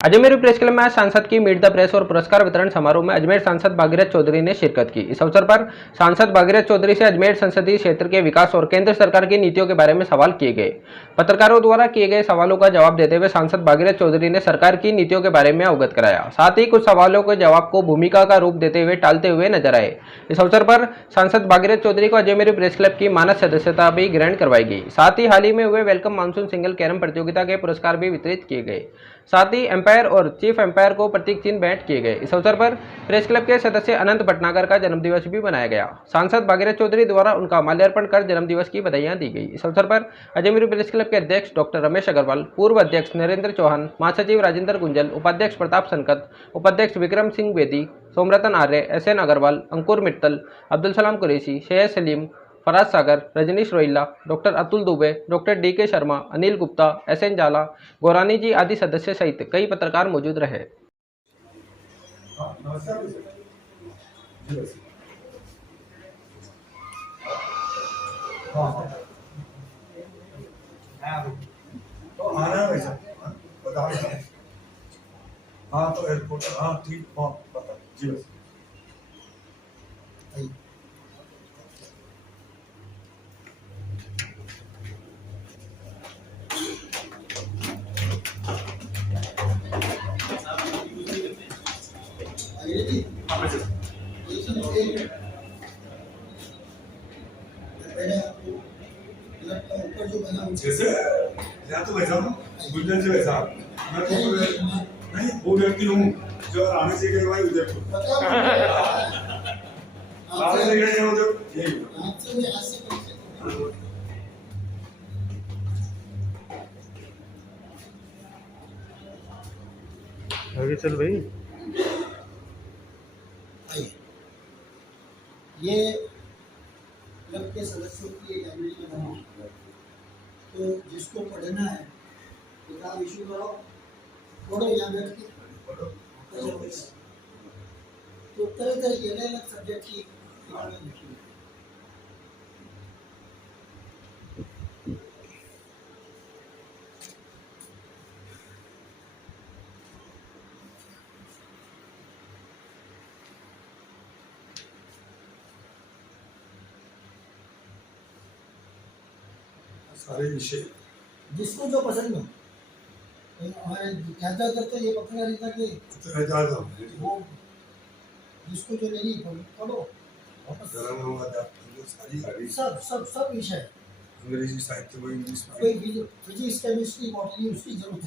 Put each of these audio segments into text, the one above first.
Ajmer press club में आज सांसद की मीट द प्रेस और पुरस्कार वितरण समारोह में अजमेर सांसद भागीरथ चौधरी ने शिरकत की। इस अवसर पर सांसद भागीरथ चौधरी से अजमेर संसदीय क्षेत्र के विकास और केंद्र सरकार की नीतियों के बारे में सवाल किए गए। पत्रकारों द्वारा किए गए सवालों का जवाब देते हुए सांसद भागीरथ चौधरी ने सरकार की नीतियों के बारे में अवगत कराया। साथ ही कुछ सवालों के जवाब को भूमिका का रूप देते हुए टालते हुए नजर आए। इस अवसर पर सांसद भागीरथ चौधरी को अजमेर प्रेस क्लब की मानद सदस्यता भी ग्रहण करवाई गई। साथ ही हाल ही में हुए वेलकम मानसून सिंगल कैरम प्रतियोगिता के पुरस्कार भी वितरित किए गए। साथ ही एम्पायर और चीफ एम्पायर को प्रतीक चिन्ह भेंट किए गए। इस अवसर पर प्रेस क्लब के सदस्य अनंत भटनागर का जन्मदिवस भी मनाया गया। सांसद भागीरथ चौधरी द्वारा उनका माल्यार्पण कर जन्मदिवस की बधाइयां दी गई। इस अवसर पर अजमेर प्रेस क्लब के अध्यक्ष डॉक्टर रमेश अग्रवाल, पूर्व अध्यक्ष नरेंद्र चौहान, महासचिव राजेंद्र गुंजल, उपाध्यक्ष प्रताप संकत, उपाध्यक्ष विक्रम सिंह बेदी, सोमरतन आर्य, SN अग्रवाल, अंकुर Mittal, Abdul Salam Qureshi, Shahaj Saleem, Faraz Sagar, Rajneesh Rohilla, doctor Atul Dubey, doctor DK Sharma, Anil Gupta, SN Jala, गौरानी जी आदि सदस्य सहित कई पत्रकार मौजूद रहे। हाँ तो एयरपोर्ट हाँ ठीक बता जी बस जैसे या तो वैसा गुंजन से वैसा मैं तो नहीं वो व्यक्ति हूँ जो आने से गए भाई उधर आने से गए उधर यही आगे चल भाई। ये क्लब के सदस्यों की एक लाइब्रेरी में बना, तो जिसको पढ़ना है किताब इशू करो, पढ़ो यहाँ बैठ के तो तरह तरह की अलग अलग सब्जेक्ट की किताबें लिखी हैं। सारे विषय जिसको जो पसंद हो, तो हमारे ज़्यादातर तो ये पत्रकारिता के वो जिसको जो नहीं पढ़ो सब विषय अंग्रेजी साहित्य वो इंग्लिश में कोई फिजिक्स केमिस्ट्री बॉटनी उसकी जरूरत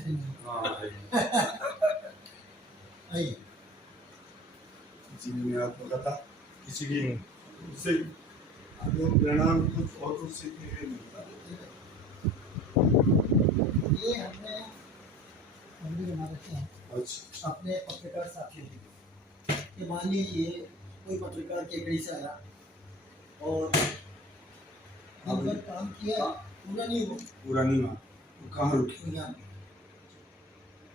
नहीं। जी मैं आपको बता किसी की उससे प्रेरणा कुछ और कुछ सीखने के लिए मिलता है। ये हमने बना रखे हैं अपने पत्रकार साथियों के। मान लीजिए कोई पत्रकार केकड़ी से आया और अगर काम किया पूरा नहीं हुआ कहाँ रुकी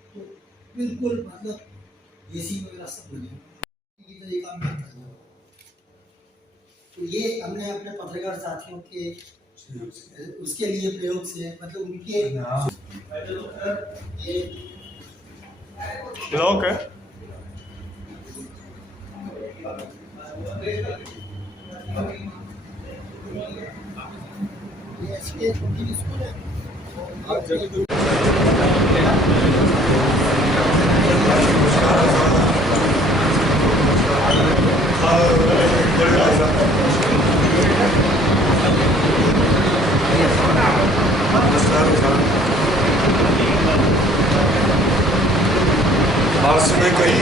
तो बिल्कुल मतलब AC वगैरह सब लगे तो ये काम करता है। तो ये हमने अपने पत्रकार साथियों के उसके लिए प्रयोग से मतलब उनके ब्लॉक है ये SK स्कूल है। भारत में कई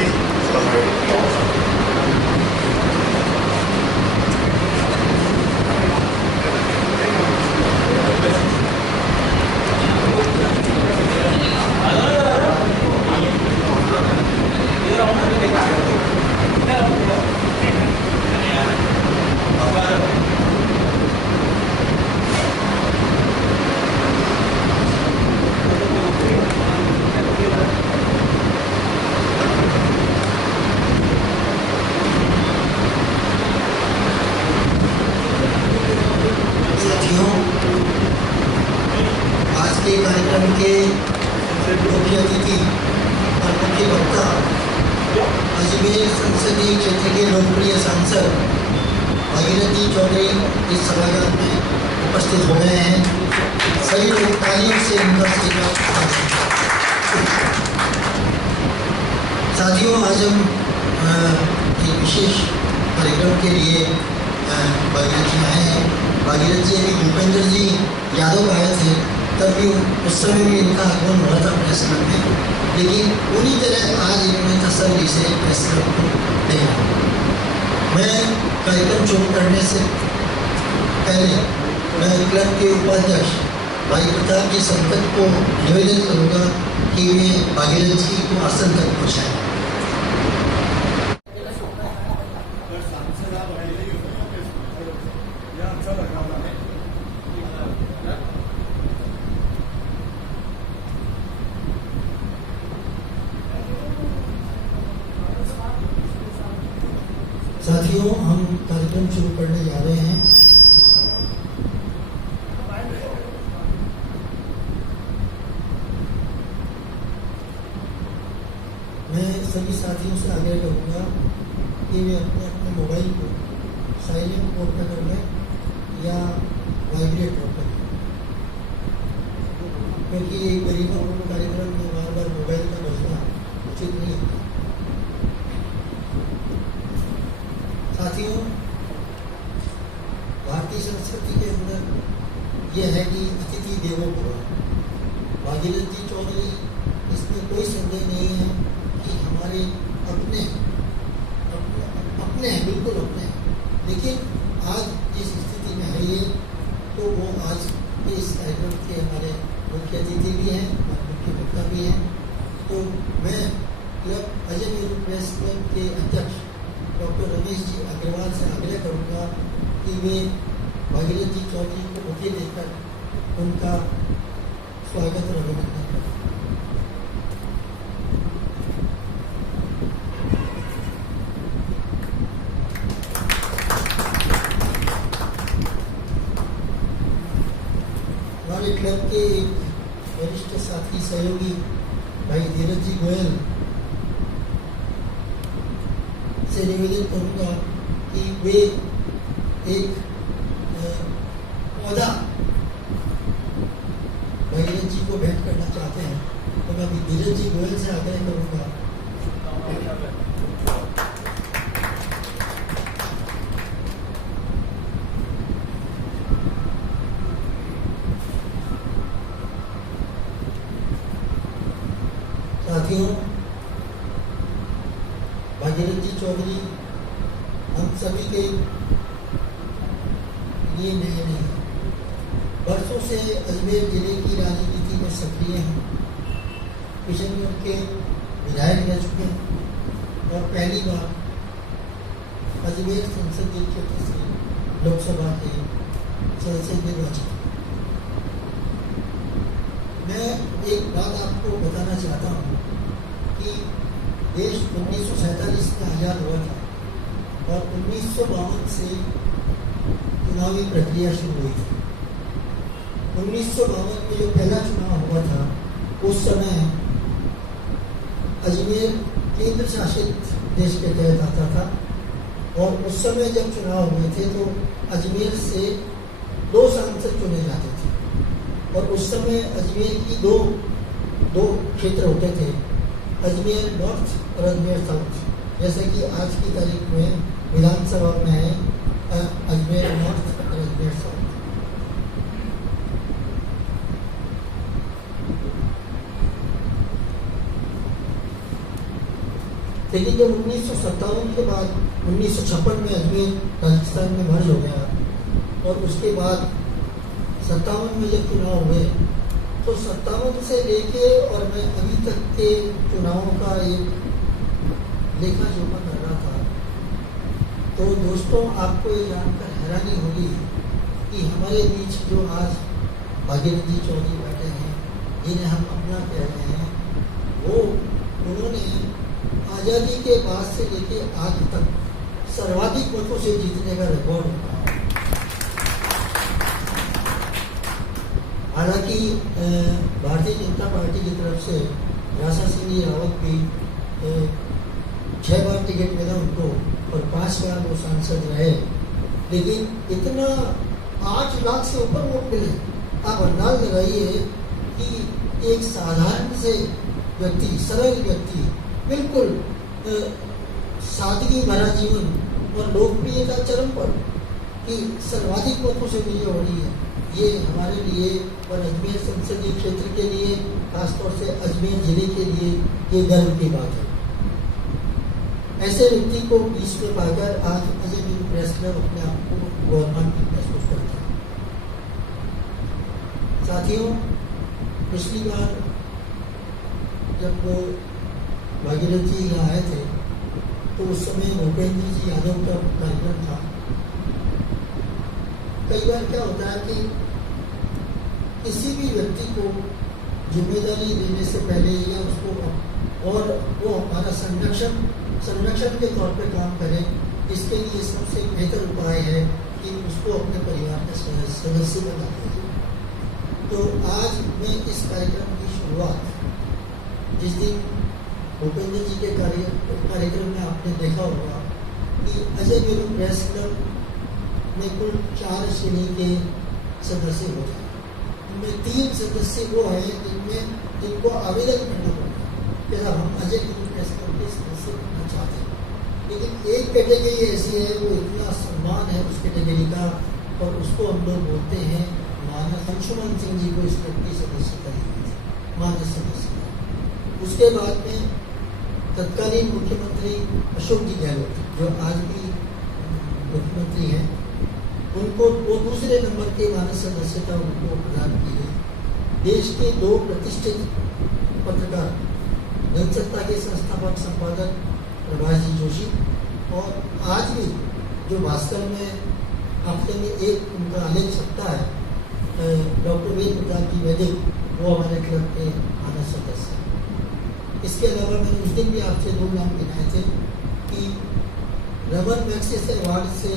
चौधरी इस सभागार में उपस्थित हो गए हैं। सभी लोग तालियों से उनका स्वागत करते हैं। साथियों, आज हम एक विशेष कार्यक्रम के लिए भागीरथ जी आए हैं। भागीरथ जी अभी भूपेंद्र जी यादव आए थे, तब भी उस समय भी इनका आगमन हुआ था प्रेस क्लब में, लेकिन पूरी तरह आज इन्होंने तसल्ली से प्रेस क्लब को देखा। मैं कार्यक्रम शुरू करने से पहले मैं क्लब के उपाध्यक्ष भाई प्रताप जी संपत को निवेदन करूँगा कि वे भागीरथ जी को आसन तक पहुँचाएँ। साथियों, हम कार्यक्रम शुरू करने जा रहे हैं। मैं सभी साथियों से आग्रह करूंगा कि वे अपने अपने मोबाइल को साइलेंट मोड पर कर लें या वाइब्रेट मोड पर, क्योंकि ये गरीबों कार्यक्रम में बार बार मोबाइल का बजना उचित नहीं होता। साथियों, भारतीय संस्कृति के अंदर यह है कि अतिथि देवो भव। भागीरथ जी चौधरी, इसमें कोई संदेह नहीं है कि हमारे अपने हैं, बिल्कुल अपने हैं, लेकिन आज जिस स्थिति में है ये, तो वो आज के इस कार्यक्रम के हमारे मुख्य अतिथि भी हैं और मुख्य वक्ता भी हैं। तो मैं club Ajay Nehru press club के अध्यक्ष डॉक्टर रमेश जी अग्रवाल से आग्रह करूँगा कि वे भागीरथ जी चौधरी को बुके देकर उनका स्वागत और अभिनंदन करें। हमारे क्लब के वरिष्ठ साथी सहयोगी भाई धीरज जी गोयल से निवेदन करूँगा कि वे एक पौधा भागीरथ जी को भेंट करना चाहते हैं, तो मैं अभी धीरज जी गोयल से आग्रह करूँगा। साथियों, भागीरथ जी चौधरी हम सभी के लिए नए नहीं, वर्षों से अजमेर जिले की राजनीति में सक्रिय हैं। किशनगढ़ के विधायक रह चुके हैं और पहली बार अजमेर संसदीय क्षेत्र से लोकसभा के सदस्य निर्वाचित। मैं एक बात आपको बताना चाहता हूँ कि देश 1947 में आज़ाद हुआ था और 1952 से चुनावी प्रक्रिया शुरू हुई थी। 1952 में जो पहला चुनाव हुआ था, उस समय अजमेर केंद्र शासित देश के तहत आता था और उस समय जब चुनाव हुए थे तो अजमेर से 2 सांसद चुने जाते थे और उस समय अजमेर की दो क्षेत्र होते थे, अजमेर नॉर्थ और अजमेर साउथ। जैसे कि आज की तारीख में विधानसभा में है अजमेर नॉर्थ और अजमेर साउथ। लेकिन जब 1957 के बाद 1956 में अजमेर राजस्थान में मर्ज हो गया और उसके बाद 57 में जब चुनाव हुए तो 57 से लेके और मैं अभी तक के चुनावों का एक लेखा जोखा कर रहा था, तो दोस्तों आपको ये जानकर हैरानी होगी कि हमारे बीच जो आज भागीरथ जी चौधरी बैठे हैं, जिन्हें हम अपना कह रहे हैं, वो उन्होंने आज़ादी के बाद से लेके आज तक सर्वाधिक मतों से जीतने का रिकॉर्ड रखा। हालांकि भारतीय जनता पार्टी की तरफ से राशा सिंह रावत भी 6 बार टिकट मिला उनको और 5 बार वो सांसद रहे, लेकिन इतना 8 लाख से ऊपर वोट मिले। आप अंदाज लगाइए कि एक साधारण से व्यक्ति, सरल व्यक्ति, बिल्कुल सादगी भरा जीवन और लोकप्रियता चरम पर कि सर्वाधिक मतों से विजय हो रही है, ये हमारे लिए और अजमेर संसदीय क्षेत्र के लिए, खासतौर से अजमेर जिले के लिए ये गर्व की बात है। ऐसे व्यक्ति को बीच में पाकर आज अजय न्यूज प्रेस क्लब अपने आप को गौरवान्वित महसूस करता है। साथियों, पिछली बार जब भागीरथ जी यहाँ आए थे तो उस समय भूपेंद्र जी यादव का कार्यक्रम था। कई बार क्या होता है कि किसी भी व्यक्ति को जिम्मेदारी देने से पहले या उसको और वो हमारा संरक्षण के तौर पे काम करें, इसके लिए सबसे बेहतर उपाय है कि उसको अपने परिवार का सदस्य बना दीजिए। तो आज मैं इस कार्यक्रम की शुरुआत, जिस दिन भूपेंद्र जी के कार्यक्रम में आपने देखा होगा कि अजय न्यूज प्रेस क्लब में कुल 4 श्रेणी के सदस्य होते हैं। उनमें 3 सदस्य वो हैं जिनको आवेदन करना पड़ता है कि हम अजय न्यूज प्रेस क्लब के सदस्य बनना चाहते हैं। लेकिन एक कैटेगरी ऐसी है, वो इतना सम्मान है उस कैटेगरी का, और उसको हम लोग बोलते हैं मानस। अंशुमन सिंह जी को इस क्लब की सदस्यता दी गई थी, मानस सदस्यता। उसके बाद में तत्कालीन मुख्यमंत्री अशोक जी गहलोत, जो आज भी मुख्यमंत्री हैं, उनको वो दूसरे नंबर के मानस सदस्यता उनको प्रदान की गई। देश के 2 प्रतिष्ठित पत्रकार, जनसत्ता के संस्थापक संपादक प्रभाष जी जोशी, और आज भी जो भास्कर में हफ्ते में एक उनका आलेख छपता है, डॉक्टर वेद प्रताप जी वैदिक, वो हमारे क्लब के मानस सदस्य। इसके अलावा मैंने उस दिन भी आपसे 2 नाम गिनाए थे कि रमन मैग्सेसे अवार्ड से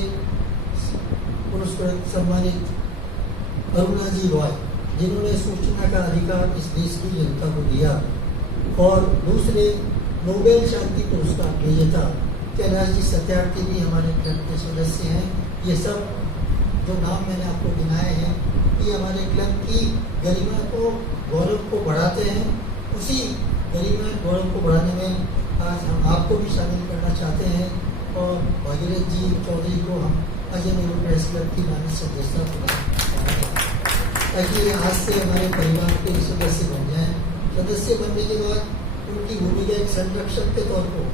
पुरस्कृत सम्मानित अरुणा जी रॉय, जिन्होंने सूचना का अधिकार इस देश की जनता को दिया, और दूसरे नोबेल शांति पुरस्कार विजेता कैलाश जी सत्यार्थी भी हमारे क्लब के सदस्य हैं। ये सब जो नाम मैंने आपको गिनाए हैं, ये हमारे क्लब की गरिमा को, गौरव को बढ़ाते हैं। उसी गरिमा गौरव को बढ़ाने में आज हम आपको भी शामिल करना चाहते हैं, और भागीरथ जी चौधरी को हम अजय न्यूज प्रेस क्लब की मानस सदस्यता प्रदान करना चाहते हैं, ताकि आज से हमारे परिवार के सदस्य बन जाएं। सदस्य बनने के बाद उनकी भूमिका एक संरक्षक के तौर पर,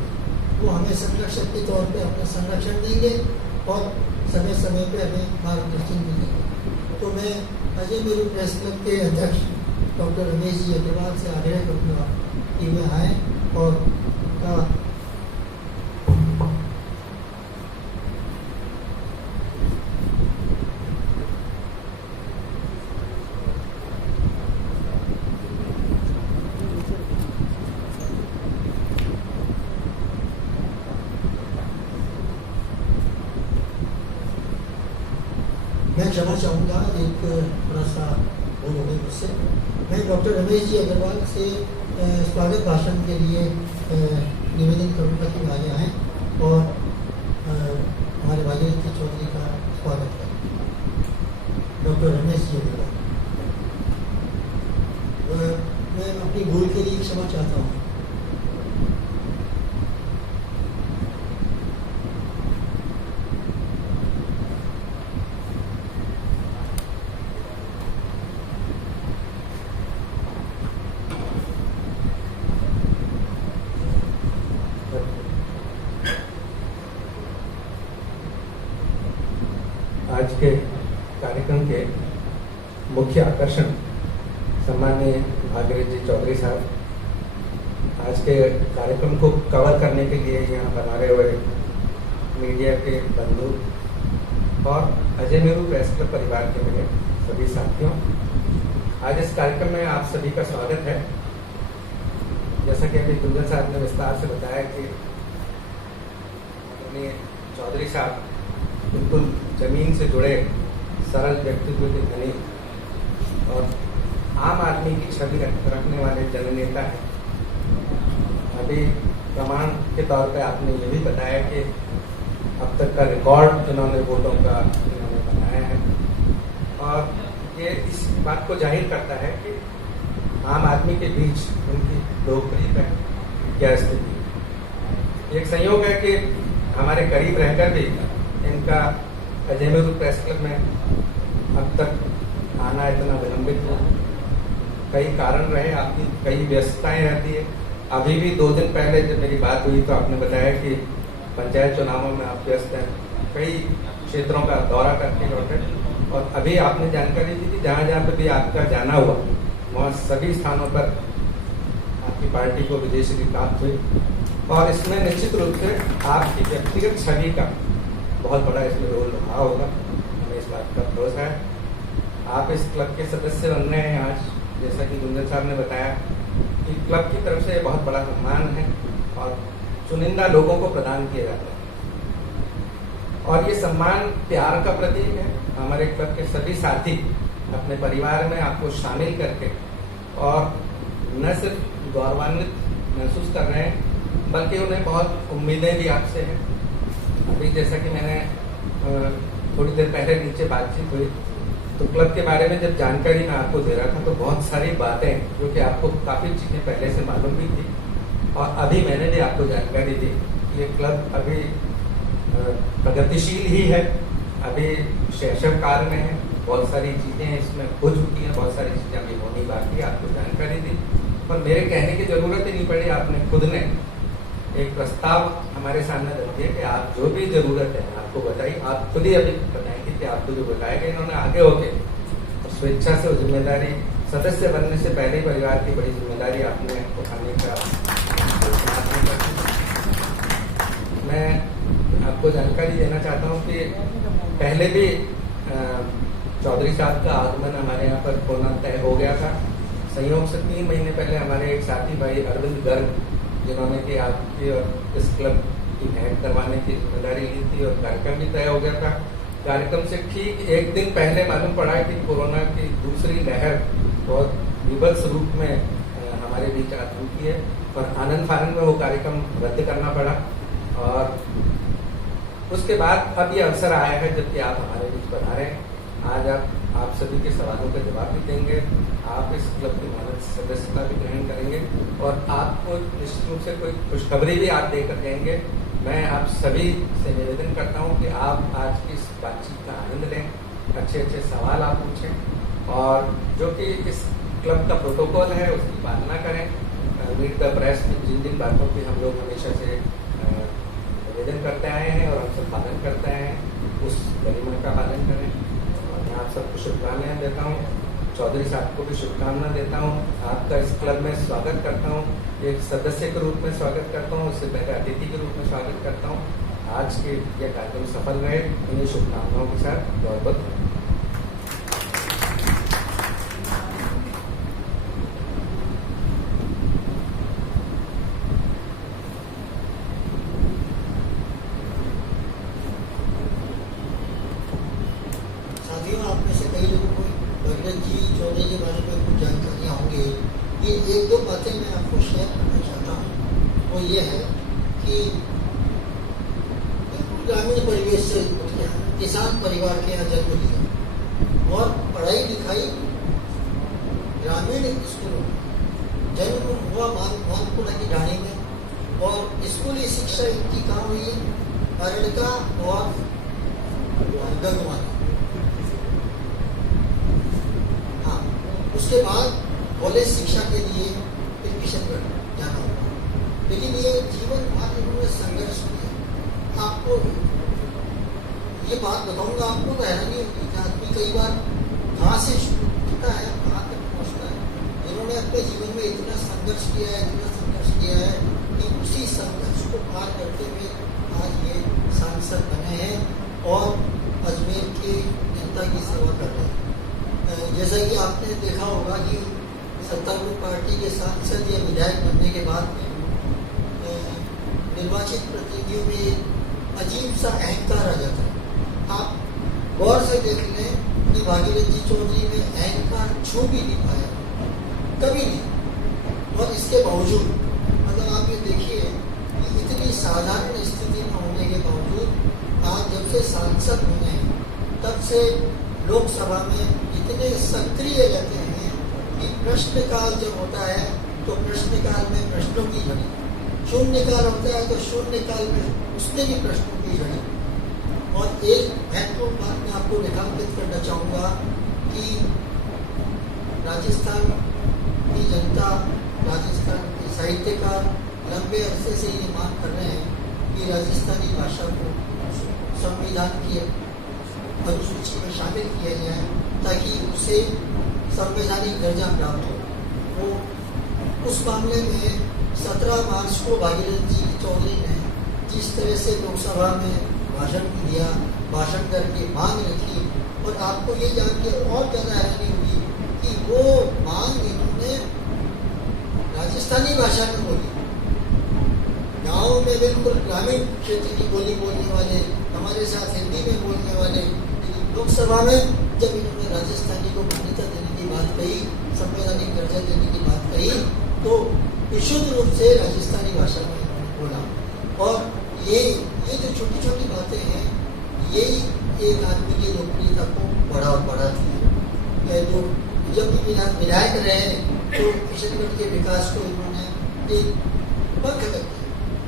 वो हमें संरक्षक के तौर पे अपना संरक्षण देंगे और समय समय पे हमें मार्गदर्शन भी देंगे। तो मैं अजय न्यूज प्रेस क्लब के अध्यक्ष डॉक्टर रमेश जी अग्रवाल से आग्रह करूँगा कि वे आए और उनका मैं क्षमा चाहूँगा, एक थोड़ा सा भूल हो गई मुझसे। मैं डॉक्टर रमेश जी अग्रवाल से स्वागत भाषण के लिए निवेदन करूँगा कि आगे आएँ और हमारे भागीरथ चौधरी का स्वागत करें। डॉक्टर रमेश जी अग्रवाल, मैं अपनी भूल के लिए क्षमा चाहता हूँ। आज के कार्यक्रम के मुख्य आकर्षण सम्माननीय भागीरथ जी चौधरी साहब आज के कार्यक्रम को कवर करने के लिए यहाँ पर हमारे हुए मीडिया के बंधु और अजय न्यूज प्रेस क्लब परिवार के मेरे सभी साथियों, आज इस कार्यक्रम में आप सभी का स्वागत है। जैसा कि अभी गुंजन साहब ने विस्तार से बताया कि चौधरी साहब बिल्कुल जमीन से जुड़े सरल व्यक्तित्व के धनी और आम आदमी की छवि रखने वाले जननेता हैं। अभी प्रमाण के तौर पे आपने ये भी बताया कि अब तक का रिकॉर्ड इन्होंने वोटों का इन्होंने बनाया है, और ये इस बात को जाहिर करता है कि आम आदमी के बीच उनकी लोकप्रियता क्या स्थिति है। एक संयोग है कि हमारे करीब रहकर भी इनका अजमेर प्रेस क्लब में अब तक आना इतना विलंबित हुआ। कई कारण रहे, आपकी कई व्यस्तताएं रहती है। अभी भी 2 दिन पहले जब मेरी बात हुई तो आपने बताया कि पंचायत चुनावों में आप व्यस्त हैं, कई क्षेत्रों का दौरा करके लौटे, और अभी आपने जानकारी दी कि जहाँ जहाँ पे भी आपका जाना हुआ वहाँ सभी स्थानों पर आपकी पार्टी को विदेशी की प्राप्त हुई, और इसमें निश्चित रूप से आपकी व्यक्तिगत छवि का बहुत बड़ा इसमें रोल रहा होगा, हमें इस बात का भरोसा है। आप इस क्लब के सदस्य बन रहे हैं आज, जैसा कि गुंजन साहब ने बताया कि क्लब की तरफ से बहुत बड़ा सम्मान है और चुनिंदा लोगों को प्रदान किया जाता है, और ये सम्मान प्यार का प्रतीक है। हमारे क्लब के सभी साथी अपने परिवार में आपको शामिल करके और न सिर्फ गौरवान्वित महसूस कर रहे हैं, बल्कि उन्हें बहुत उम्मीदें भी आपसे हैं। अभी जैसा कि मैंने थोड़ी देर पहले नीचे बातचीत हुई तो क्लब के बारे में जब जानकारी मैं आपको दे रहा था तो बहुत सारी बातें जो कि आपको काफ़ी चीज़ें पहले से मालूम भी थी, और अभी मैंने भी आपको जानकारी दी कि ये क्लब अभी प्रगतिशील ही है, अभी शैशव काल में है, बहुत सारी चीज़ें इसमें हो चुकी हैं, बहुत सारी चीज़ें अभी होनी बाकी है। आपको जानकारी दी, पर मेरे कहने की ज़रूरत ही नहीं पड़ी। आपने खुद ने एक प्रस्ताव हमारे सामने रख दिया कि आप जो भी ज़रूरत है आपको बताइए, आप खुद ही अभी बताएंगे कि आपको जो बताएगा इन्होंने आगे होके और स्वेच्छा से वो जिम्मेदारी सदस्य बनने से पहले ही परिवार की बड़ी जिम्मेदारी आपने उठाने का। मैं आपको जानकारी देना चाहता हूँ कि पहले भी चौधरी साहब का आगमन हमारे यहाँ पर होना तय हो गया था। संयोग से 3 महीने पहले हमारे एक साथी भाई अरविंद गर्ग, जिन्होंने कि आपकी और इस क्लब की भेंट करवाने की जिम्मेदारी ली थी, और कार्यक्रम भी तय हो गया था। कार्यक्रम से ठीक 1 दिन पहले मालूम पड़ा कि कोरोना की दूसरी लहर बहुत विभत्स रूप में हमारे बीच आ चुकी है, और आनंद फानंद में वो कार्यक्रम रद्द करना पड़ा। और उसके बाद अब ये अवसर आया है जबकि आप हमारे बीच बना रहे हैं। आज आप सभी के सवालों का जवाब भी देंगे, आप इस क्लब की मानद सदस्यता भी ग्रहण करेंगे, और आपको निश्चित रूप से कोई खुशखबरी भी आप देकर देंगे। मैं आप सभी से निवेदन करता हूं कि आप आज की इस बातचीत का आनंद लें, अच्छे अच्छे सवाल आप पूछें, और जो कि इस क्लब का प्रोटोकॉल है उसकी पालना करें। मीट द प्रेस में जिन बातों की हम लोग हमेशा से निवेदन करते आए हैं और हम सब पालन करते आए हैं, उस गरिमा का पालन करें। और मैं आप सबको शुभकामनाएं देता हूँ, चौधरी साहब को भी शुभकामना देता हूँ। आपका इस क्लब में स्वागत करता हूँ, एक सदस्य के रूप में स्वागत करता हूँ, उससे पहले अतिथि के रूप में स्वागत करता हूँ। आज के यह कार्यक्रम सफल रहे, इन्हीं शुभकामनाओं के साथ बहुत बहुत चौधरी के बारे में कुछ जानकारियाँ होंगी। ये 1-2 बातें मैं आपको शेयर करना चाहता हूँ। वो ये है कि ग्रामीण परिवेश से उठ गया, किसान परिवार के यहाँ जन्म लिया और पढ़ाई लिखाई ग्रामीण स्कूलों में जन्म हुआ मानपुरा की ढाणी में, और स्कूली शिक्षा इनकी कहाँ हुई है? अरड़का और गंगवा। उसके बाद कॉलेज शिक्षा के लिए फिर किशनगढ़ जाना होगा, लेकिन ये जीवन भर इन्होंने संघर्ष किया। आपको ये बात बताऊंगा, आपको तो हैरानी होगी कि आदमी कई बार कहाँ से शुरू होता है कहाँ तक पहुँचता है। इन्होंने अपने जीवन में इतना संघर्ष किया है कि उसी संघर्ष को पार करते हुए आज ये सांसद बने हैं और अजमेर की जनता की सेवा कर रहे हैं। जैसा कि आपने देखा होगा कि सत्तारूढ़ पार्टी के सांसद या विधायक बनने के बाद निर्वाचित प्रतिनिधियों में अजीब सा अहंकार आ जाता है। आप गौर से देख लें कि भागीरथ जी चौधरी में अहंकार छू भी नहीं पाया, कभी नहीं। और इसके बावजूद मतलब आप ये देखिए कि इतनी साधारण स्थिति में होने के बावजूद आज जब से सांसद बने हैं तब से लोकसभा में इतने सक्रिय रहते हैं कि प्रश्नकाल जब होता है तो प्रश्नकाल में प्रश्नों की झड़ी, शून्यकाल होता है तो शून्यकाल में उसमें भी प्रश्नों की झड़ी। और एक महत्वपूर्ण बात मैं आपको रेखांकित करना चाहूँगा कि राजस्थान की जनता, राजस्थान के साहित्यकार लंबे अरसे से ये मांग कर रहे हैं कि राजस्थानी भाषा को संविधान की अनुसूची में शामिल किया जाए ताकि उसे संवैधानिक दर्जा प्राप्त हो। वो उस मामले में 17 मार्च को भागीरथ जी चौधरी ने जिस तरह से लोकसभा में भाषण दिया, भाषण करके मांग रखी, और आपको ये जान के और ज़्यादा हैरानी हुई कि वो मांग इन्होंने राजस्थानी भाषा में बोली। गाँव में बिल्कुल ग्रामीण क्षेत्र की बोली बोलने वाले, हमारे साथ हिंदी में बोलने वाले, लोकसभा में जब इन्होंने राजस्थानी को मान्यता देने की बात कही, संवैधानिक दर्जा देने की बात कही, तो विशुद्ध रूप से राजस्थानी भाषा में इन्होंने बोला। और ये जो छोटी छोटी बातें हैं, यही एक आदमी की लोकप्रियता को बढ़ाती है। जो जब भी विधायक रहे तो किशनगढ़ के विकास को इन्होंने एक पंख कर दिया,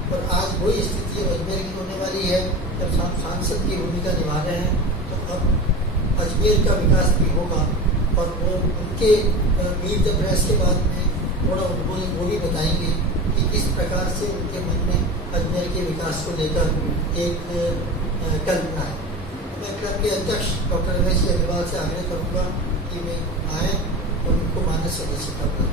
और आज वही स्थिति अजमेर की होने वाली है। जब सांसद की भूमिका निभा रहे हैं तो अब अजमेर का विकास भी होगा, और वो उनके मीट द प्रेस के बाद में थोड़ा वो भी बताएंगे कि किस प्रकार से उनके मन में अजमेर के विकास को लेकर एक कल्पना है। मैं क्लब के अध्यक्ष डॉक्टर रमेश जी अग्रवाल से आग्रह करूँगा कि वे आए और उनको मान्य सदस्य करना।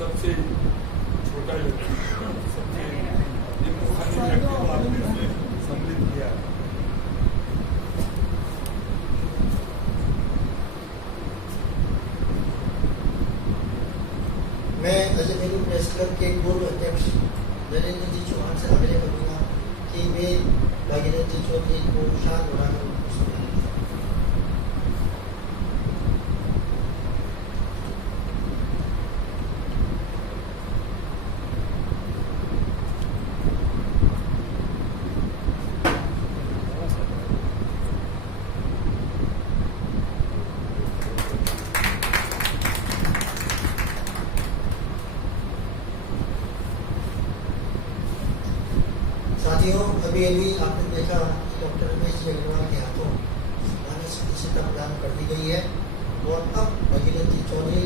सबसे छोटा व्यक्ति, सबसे व्यक्ति को आपने सम्मिलित किया। मैं अजमेर प्रेस क्लब के पूर्व अध्यक्ष नरेंद्र जी चौहान से आग्रह करूँगा कि वे भागीरथ जी चौधरी को शान बढ़ाकर साथियों, अभी आपने देखा डॉक्टर रमेश जी अग्रवाल के हाथों मान्य सदस्यता प्रदान कर दी गई है, और अब भागीरथ जी चौधरी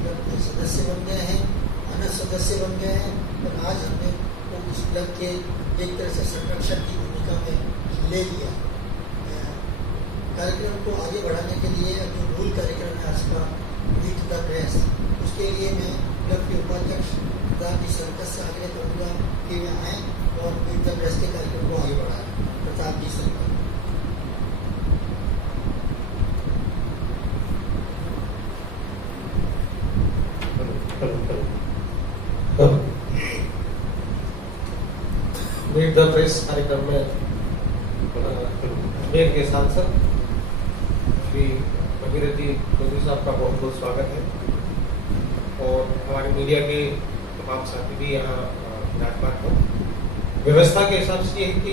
क्लब के सदस्य बन गए हैं, मानद सदस्य बन गए हैं, और आज हमने तो इस क्लब के एक तरह से संरक्षक की भूमिका में ले लिया। कार्यक्रम को आगे बढ़ाने के लिए जो मूल कार्यक्रम है आज का मीट द प्रेस, उसके लिए मैं क्लब के उपाध्यक्ष प्रताप जी सरकस से आग्रह करूँगा कि वे आएँ और मीट द प्रेस के कार्यक्रम को आगे बढ़ाएं। प्रताप जी सरकस। मीट द प्रेस कार्यक्रम में अजमेर के सांसद श्री भागीरथ जी चौधरी साहब का बहुत बहुत स्वागत है, और हमारे मीडिया के तमाम साथी भी यहाँ विराजमान हो। व्यवस्था के हिसाब से ये है कि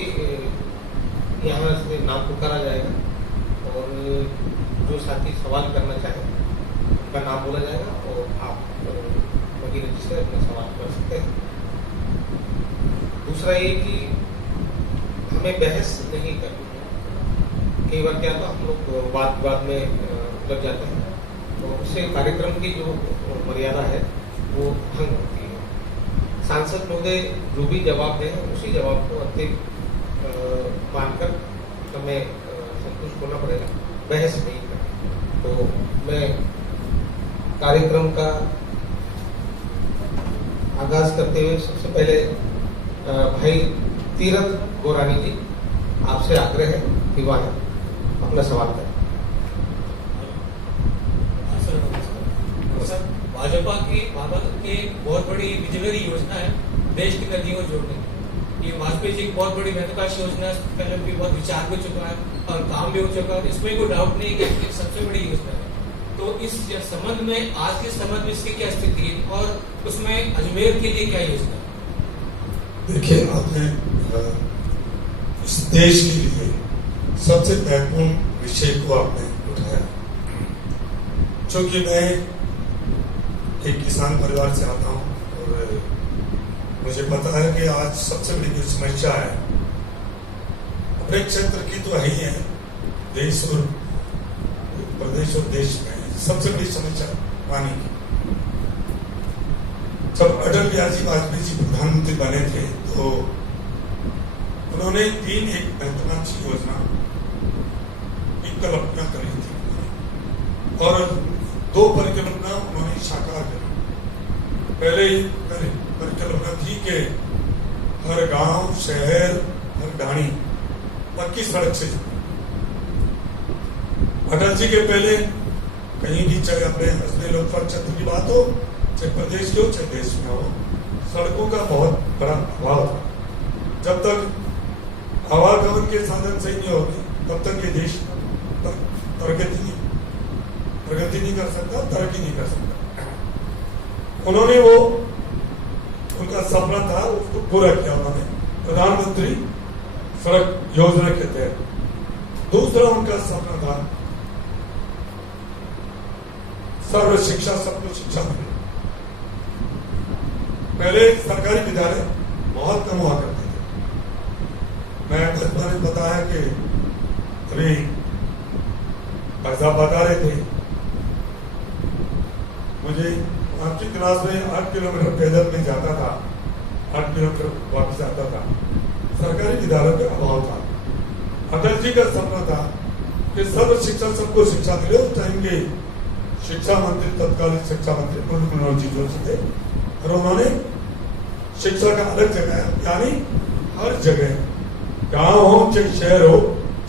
यहाँ से नाम पुकारा जाएगा, और जो साथी सवाल करना चाहें उनका नाम बोला जाएगा, और आप भागीरथ जी से अपने सवाल कर सकते हैं। दूसरा ये कि हमें बहस नहीं करनी। कई बार क्या होता है, हम लोग बात में लग जाते हैं, तो उससे कार्यक्रम की जो मर्यादा है वो भंग होती है। सांसद महोदय जो भी जवाब दें उसी जवाब को अंतिम मानकर हमें संतुष्ट होना पड़ेगा, बहस नहीं करना। तो मैं कार्यक्रम का आगाज करते हुए सबसे पहले भाई तीरथ गोरानी जी, आपसे आग्रह है कि वह अपना सवाल करें। सर, भाजपा की बहुत बड़ी विजनरी योजना है देश की नदियों को जोड़ने की। ये वाजपेयी जी की बहुत बड़ी महत्वाकांक्षी योजना है, पहले भी बहुत विचार भी हो चुका है और काम भी हो चुका है, इसमें कोई डाउट नहीं है कि सबसे बड़ी योजना है। तो इस संबंध में, आज के संबंध में इसकी क्या स्थिति है और उसमें अजमेर के लिए क्या योजना है? देखिए, आपने इस देश के लिए सबसे महत्वपूर्ण विषय को आपने उठाया। क्योंकि मैं एक किसान परिवार से आता हूँ और मुझे पता है कि आज सबसे बड़ी जो समस्या है अपने क्षेत्र की तो है ही है, देश और प्रदेश और देश में सबसे बड़ी समस्या पानी की। जब अटल बिहारी वाजपेयी जी प्रधानमंत्री बने थे तो उन्होंने एक महत्वाकांक्षी योजना की कल्पना करी थी और 2 परिकल्पना उन्होंने साकार करी। पहले परिकल्पना थी कि हर गांव, शहर, हर ढाणी पक्की सड़क से जुड़े। अटल जी के पहले कहीं भी, चाहे अपने हंसने लोकपाल क्षेत्र की बात हो, चाहे प्रदेश की हो, चाहे देश में हो, सड़कों का बहुत बड़ा अभाव था। जब तक आवागमन के साधन सही नहीं होंगे तब तक ये देश प्रगति नहीं कर सकता, तरक्की नहीं कर सकता। उन्होंने वो उनका सपना था, उसको पूरा किया उन्होंने प्रधानमंत्री सड़क योजना के तहत। दूसरा उनका सपना था सर्व शिक्षा सबको शिक्षा मिले। पहले सरकारी विद्यालय बहुत कम हुआ करते थे। मैं बचपन में बताया कि अभी भाई साहब बता रहे थे, मुझे 5वीं क्लास में 8 किलोमीटर पैदल में जाता था, 8 किलोमीटर वापस आता था। सरकारी विद्यालय का अभाव था। अटल जी का सपना था कि सर्व शिक्षा सबको शिक्षा मिले। उस टाइम के शिक्षा मंत्री, तत्कालीन शिक्षा मंत्री प्रफुल्ल मनोहर जी जोशी थे और उन्होंने शिक्षा का अलग जगह, यानी हर जगह, गांव हो चाहे शहर हो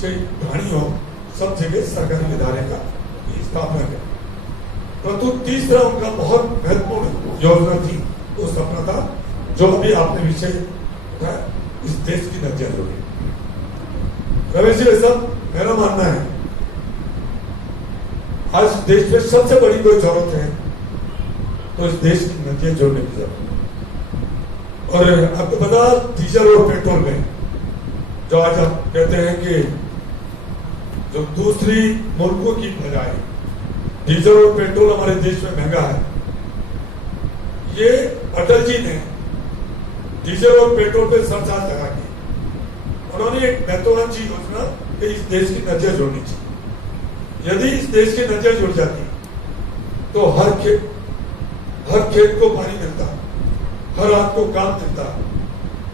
चाहे ढाणी हो, सब जगह सरकारी विद्यालय का स्थापना की। परंतु तीसरा उनका बहुत महत्वपूर्ण योजना थी, वो सपना था जो अभी आपने विषय उठाया, इस देश की नदियां जोड़े। रमेश जी, सब मेरा मानना है आज देश में सबसे बड़ी कोई जरूरत है तो इस देश की नदियां जोड़ने की जरूरत है। और आपको पता, डीजल और पेट्रोल में जो आज आप कहते हैं कि जो दूसरी मुल्कों की बजाय डीजल और पेट्रोल हमारे देश में महंगा है, ये अटल जी ने डीजल और पेट्रोल पे सरचार्ज लगा के उन्होंने एक महत्वाकांक्षी योजना कि इस देश की नदियां जोड़नी चाहिए। यदि इस देश की नदियां जुड़ जाती तो हर खेत को पानी मिलता, हर हाथ को काम मिलता,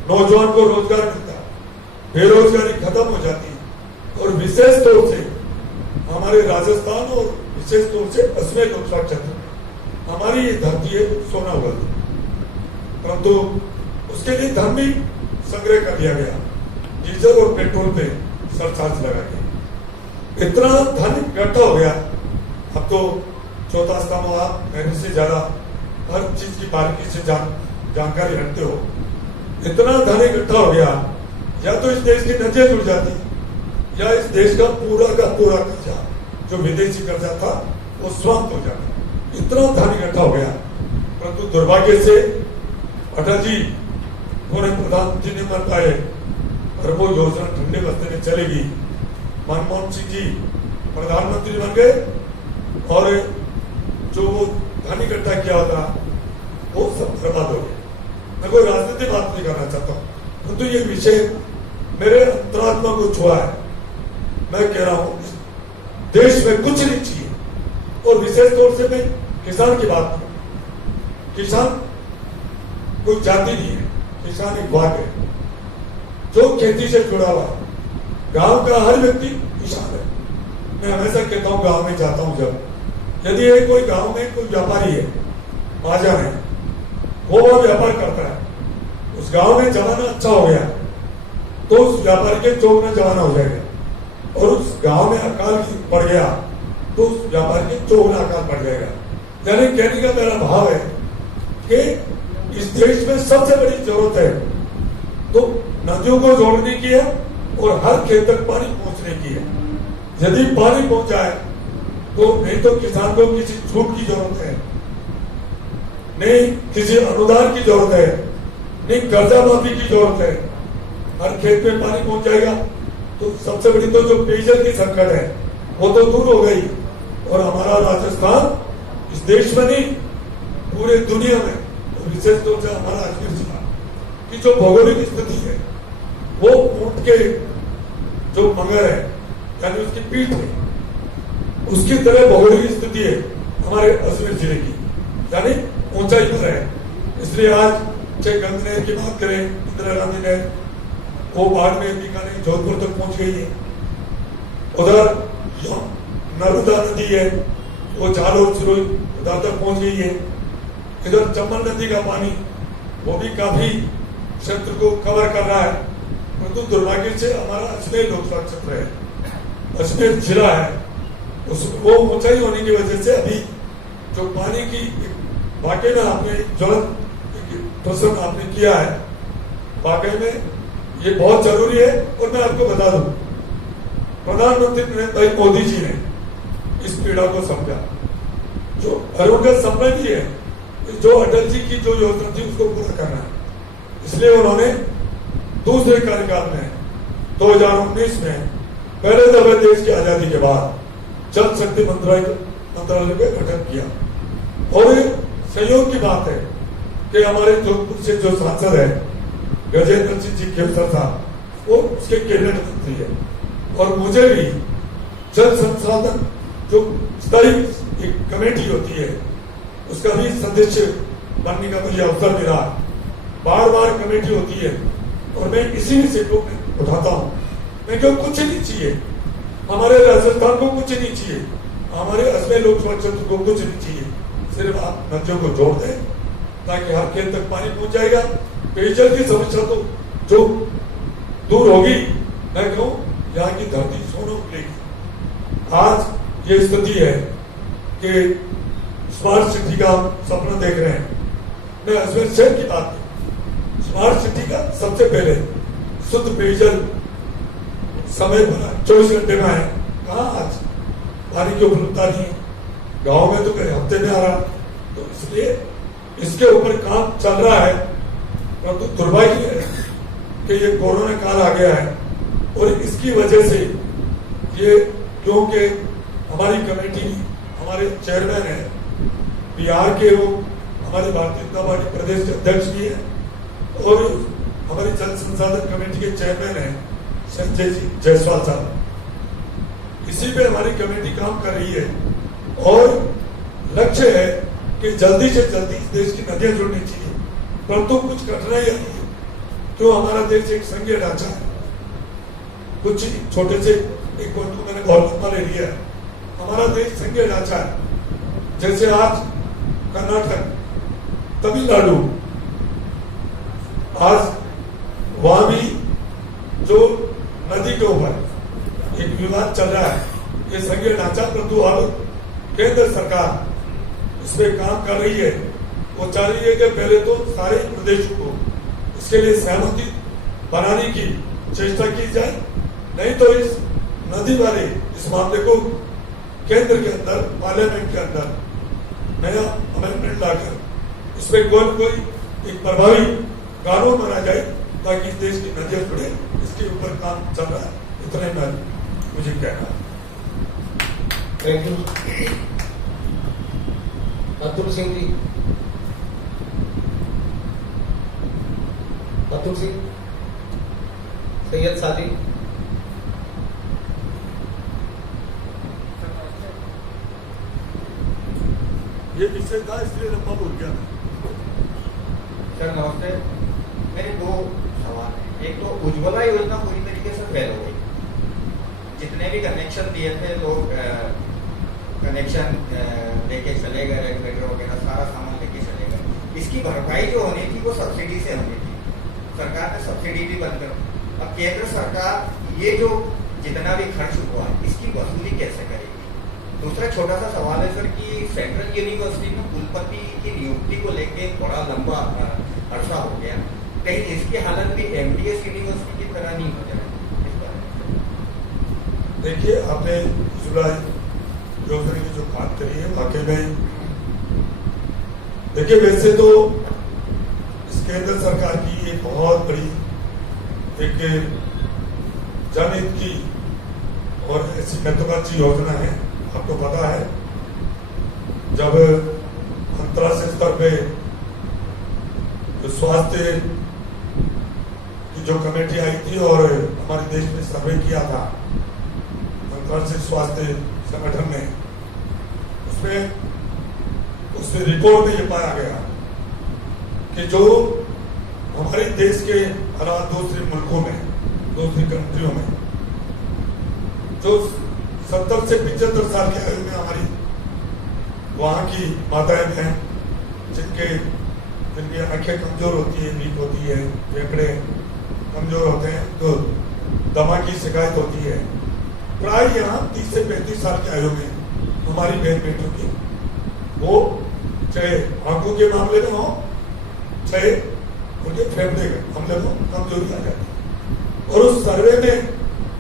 नौजवान को रोजगार मिलता, बेरोजगारी खत्म हो जाती और विशेष तौर से हमारे राजस्थान और विशेष तौर से अजमेर लोकसभा क्षेत्र हमारी ये धरती है सोना उगलती। परंतु उसके लिए धन भी संग्रह कर लिया गया, डीजल और पेट्रोल पे सरचार्ज लगा गया। इतना धन इकट्ठा हो गया, अब तो चौथा स्तंभ आप मेरे से ज्यादा हर चीज की बारीकी से जानकारी रखते हो। इतना धन इकट्ठा हो गया, या तो इस देश की नदियां जुड़ जाती या इस देश का पूरा कर्जा जो विदेशी कर्जा था वो समाप्त हो जाता। इतना धन इकट्ठा हो गया, परंतु दुर्भाग्य से अटल जी उन्हें प्रधानमंत्री नहीं बन पाए और वो योजना ठंडे बस्ते में चलेगी। मनमोहन सिंह जी प्रधानमंत्री बन गए और जो वो धन इकट्ठा किया था वो सब बर्बाद हो गया। मैं कोई राजनीतिक बात नहीं करना चाहता हूँ, परंतु ये विषय मेरे अंतरात्मा को छुआ है। मैं कह रहा हूँ देश में कुछ नहीं चाहिए, और विशेष तौर से मैं किसान की बात करूं। किसान कोई जाति नहीं है, किसान एक वर्ग है जो खेती से जुड़ा हुआ है। गांव का हर व्यक्ति किसान है। मैं हमेशा कहता हूं, गांव में जाता हूं जब, यदि एक कोई गांव में कोई व्यापारी है, बाजार है, वो व्यापार करता है, उस गांव में जमाना अच्छा हो गया तो उस व्यापारी के चौक में जमाना हो जाएगा, और उस गांव में अकाल पड़ गया तो उस व्यापारी के चौक में अकाल पड़ जाएगा। यानी कहने का मेरा भाव है कि इस देश में सबसे बड़ी जरूरत है तो नदियों को जोड़ने की है और हर खेत तक पानी पहुंचने की है। यदि पानी पहुंच जाए तो नहीं तो किसान को किसी छूट की जरूरत है, नहीं किसी अनुदान की जरूरत है, नहीं कर्जा माफी की जरूरत है। हर खेत में पानी पहुंच जाएगा तो सबसे बड़ी तो जो पेयजल की संकट है वो तो दूर हो गई। और हमारा राजस्थान इस देश में नहीं, पूरे दुनिया में, और विशेष तौर से हमारा अजमेर जिला की जो भौगोलिक स्थिति है, वो ऊंट के जो मगर है यानी उसकी पीठ है, उसकी तरह भौगोलिक स्थिति है हमारे अजमेर जिले की, यानी ऊंचाई पर है। इसलिए आज चाहे गंगा नहर की बात करें, इंदिरा गांधी नहर, वो बाड़मेर, बीकानेर, जोधपुर तक पहुंच गई है। उधर नर्मदा नदी है, वो जालोर सिरोही उधर तक पहुंच गई है। इधर चंबल नदी का पानी वो भी काफी क्षेत्र को कवर कर रहा है, परंतु दुर्भाग्य से हमारा अजमेर लोकसभा क्षेत्र है, अजमेर जिला है, वो ऊंचाई होने की वजह से अभी जो पानी की वाकई में आपने ज्वलंत प्रश्न आपने किया है, वाकई में ये बहुत जरूरी है। और मैं आपको बता दूं, प्रधानमंत्री नरेंद्र भाई मोदी जी ने इस पीड़ा को समझा, जो अरुण सपना भी है, जो अटल जी की जो योजना थी उसको पूरा करना है। इसलिए उन्होंने दूसरे कार्यकाल में 2019 में पहले दफे देश की आजादी के बाद जल शक्ति मंत्रालय का गठन किया। और सहयोग की बात है कि हमारे जोधपुर से जो सांसद है गजेंद्र सिंह जी खेमसर साहब, वो उसके कैबिनेट मंत्री है, और मुझे भी जल संसाधन जो स्थायी एक कमेटी होती है उसका भी सदस्य बनने का मुझे अवसर मिला। बार बार कमेटी होती है और मैं इसी से उठाता हूँ। मैं क्यों, कुछ नहीं चाहिए हमारे राजस्थान को, कुछ नहीं चाहिए हमारे अजमेर लोकसभा क्षेत्र को, कुछ नहीं चाहिए, सिर्फ आप नदियों को जोड़ दें ताकि हर खेत तक पानी पहुंच जाएगा। पेयजल की समस्या तो जो दूर होगी, मैं कहूँ यहाँ की धरती सोने उगलेगी। आज ये स्थिति है कि स्मार्ट सिटी का हम सपना देख रहे हैं। मैं अजमेर शहर की बात करूं, स्मार्ट सिटी का सबसे पहले शुद्ध पेयजल समय पर 24 घंटे में है। कहाँ आज पानी की उपलब्धता नहीं, गांव में तो कई हफ्ते में आ रहा, तो इसलिए इसके ऊपर काम चल रहा है। परंतु दुर्भाग्य है कि ये कोरोना काल आ गया है और इसकी वजह से ये, क्योंकि हमारी कमेटी, हमारे चेयरमैन है बिहार के, वो हमारे भारतीय जनता पार्टी प्रदेश के अध्यक्ष भी है और हमारी जल संसाधन कमेटी के चेयरमैन है संजय जी जायसवाल साहब। इसी पे हमारी कमेटी काम कर रही है और लक्ष्य है कि जल्दी से जल्दी इस देश की नदियां जुड़नी चाहिए। परंतु कुछ कठिनाई आ रही है, क्यों, हमारा देश एक संघीय ढांचा है, कुछ छोटे से एक पॉइंट को मैंने बहुत लंबा ले लिया है। हमारा देश संघीय ढांचा है, जैसे आज कर्नाटक, तमिलनाडु, आज वहां भी जो नदी के ऊपर एक विवाद चल रहा है, ये संघीय ढांचा, परंतु अब केंद्र सरकार इस पे काम कर रही है। वो चाह रही है कि पहले तो सारे प्रदेशों को इसके लिए सहमति बनाने की चेष्टा की जाए, नहीं तो इस नदी वाले इस मामले को केंद्र के अंदर, पार्लियामेंट के अंदर नया अमेंडमेंट लाकर इस पे कोई एक प्रभावी कानून बना जाए ताकि इस देश की नदियां जुड़े। इसके ऊपर काम चल रहा है, इतना मैं मुझे कहना है। Thank you. अतुल सिंह जी, अतुल सिंह, सैयद सादी, विषय था, इसलिए लंबा बोल गया मैं। सर नमस्ते, मेरे दो सवाल हैं। एक तो उज्ज्वला योजना पूरी तरीके से फेल हो गई। जितने भी कनेक्शन दिए थे लोग कनेक्शन लेके चले गए, रेगुलेटर वगैरह सारा सामान लेके चले गए। इसकी भरपाई जो होनी थी वो सब्सिडी से होनी थी। सरकार ने सब्सिडी भी बंद कर। अब केंद्र सरकार ये जो जितना भी खर्च हुआ है इसकी वसूली कैसे करेगी? दूसरा छोटा सा सवाल है सर कि सेंट्रल यूनिवर्सिटी में कुलपति की नियुक्ति को लेके बड़ा लंबा अरसा हो गया, कहीं इसकी हालत भी एमडीएस यूनिवर्सिटी की तरह नहीं हो जाए? देखिए, आपने उज्ज्वला योजना की जो बात करी है, वाकई में देखिए वैसे तो इस केंद्र सरकार की एक बहुत बड़ी एक जनहित की और ऐसी महत्वाकांक्षी योजना है। आपको पता है, जब अंतर्राष्ट्रीय स्तर पे जो स्वास्थ्य की जो कमेटी आई थी और हमारे देश में सर्वे किया था अंतर्राष्ट्रीय स्वास्थ्य संगठन ने, उसमें रिपोर्ट में ये पाया गया कि जो हमारे देश के अलावा दूसरे मुल्कों में, दूसरी कंट्रियों में जो 70 से 75 साल की आयु में हमारी वहां की माताएं हैं जिनकी आंखें कमजोर होती है, वीक होती है, फेफड़े कमजोर होते हैं, तो दमा की शिकायत होती है, प्राय यहाँ 30 से 35 साल की आयु में हमारी बहन बेटियों की, वो चाहे आंखों के मामले में हो चाहे उनके फेफड़े के मामले में कमजोरी आ जाती है। और उस सर्वे में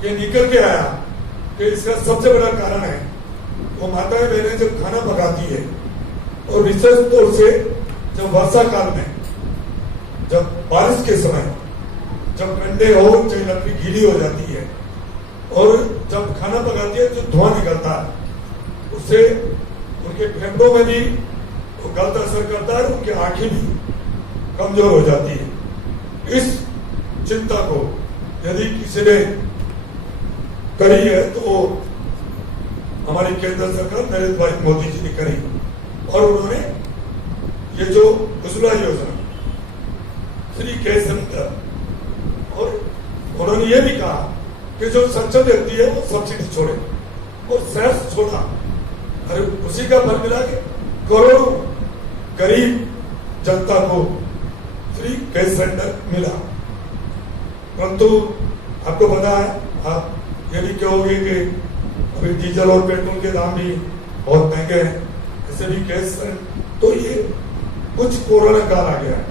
ये निकल के आया कि इसका सबसे बड़ा कारण है वो माताएं बहनें जब खाना पकाती है और विशेष तौर से जब वर्षा काल में, जब बारिश के समय, जब ठंडे हो चाहे लकड़ी गीली हो जाती है और जब खाना पकाती है जो धुआं निकलता है उससे उनके फेफड़ों में भी वो गलत असर करता है, उनकी आंखें भी कमजोर हो जाती है। इस चिंता को यदि किसी ने करी है तो हमारी केंद्र सरकार नरेंद्र भाई मोदी जी ने करी और उन्होंने ये जो उज्ज्वला योजना फ्री गैस सिलेंडर, और उन्होंने ये भी कहा कि जो सक्षम व्यक्ति है वो सब्सिडी छोड़े और सेस छोड़ा, अरे उसी का फल मिला के करोड़ों गरीब जनता को फ्री गैस सिलेंडर मिला। परंतु आपको पता है, आप ये भी कहोगे कि अभी डीजल और पेट्रोल के दाम भी बहुत महंगे हैं, ऐसे भी गैस, तो ये कुछ कोरोना काल आ गया है।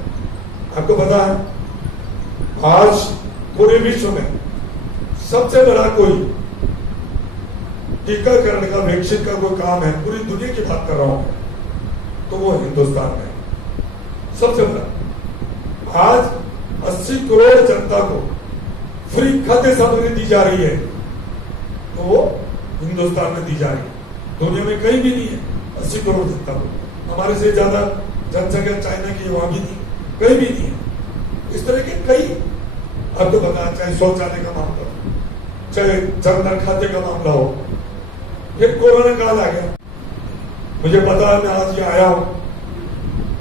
आपको पता है आज पूरे विश्व में सबसे बड़ा कोई टीकाकरण का, वैक्सीन का कोई काम है, पूरी दुनिया की बात कर रहा हूं, तो वो हिंदुस्तान में सबसे बड़ा। आज 80 करोड़ जनता को फ्री खाद्य सामग्री दी जा रही है, तो वो हिंदुस्तान में दी जा रही है, दुनिया में कहीं भी नहीं है। 80 करोड़ जनता को, हमारे से ज्यादा जनसंख्या चाइना की वहां भी नहीं, कहीं भी नहीं है। इस तरह के कई, आपको पता, चाहे शौचालय का मामला हो, चाहे जनधन खाते का मामला हो, फिर कोरोना काल आ गया। मुझे पता है, मैं आज ये आया हूं,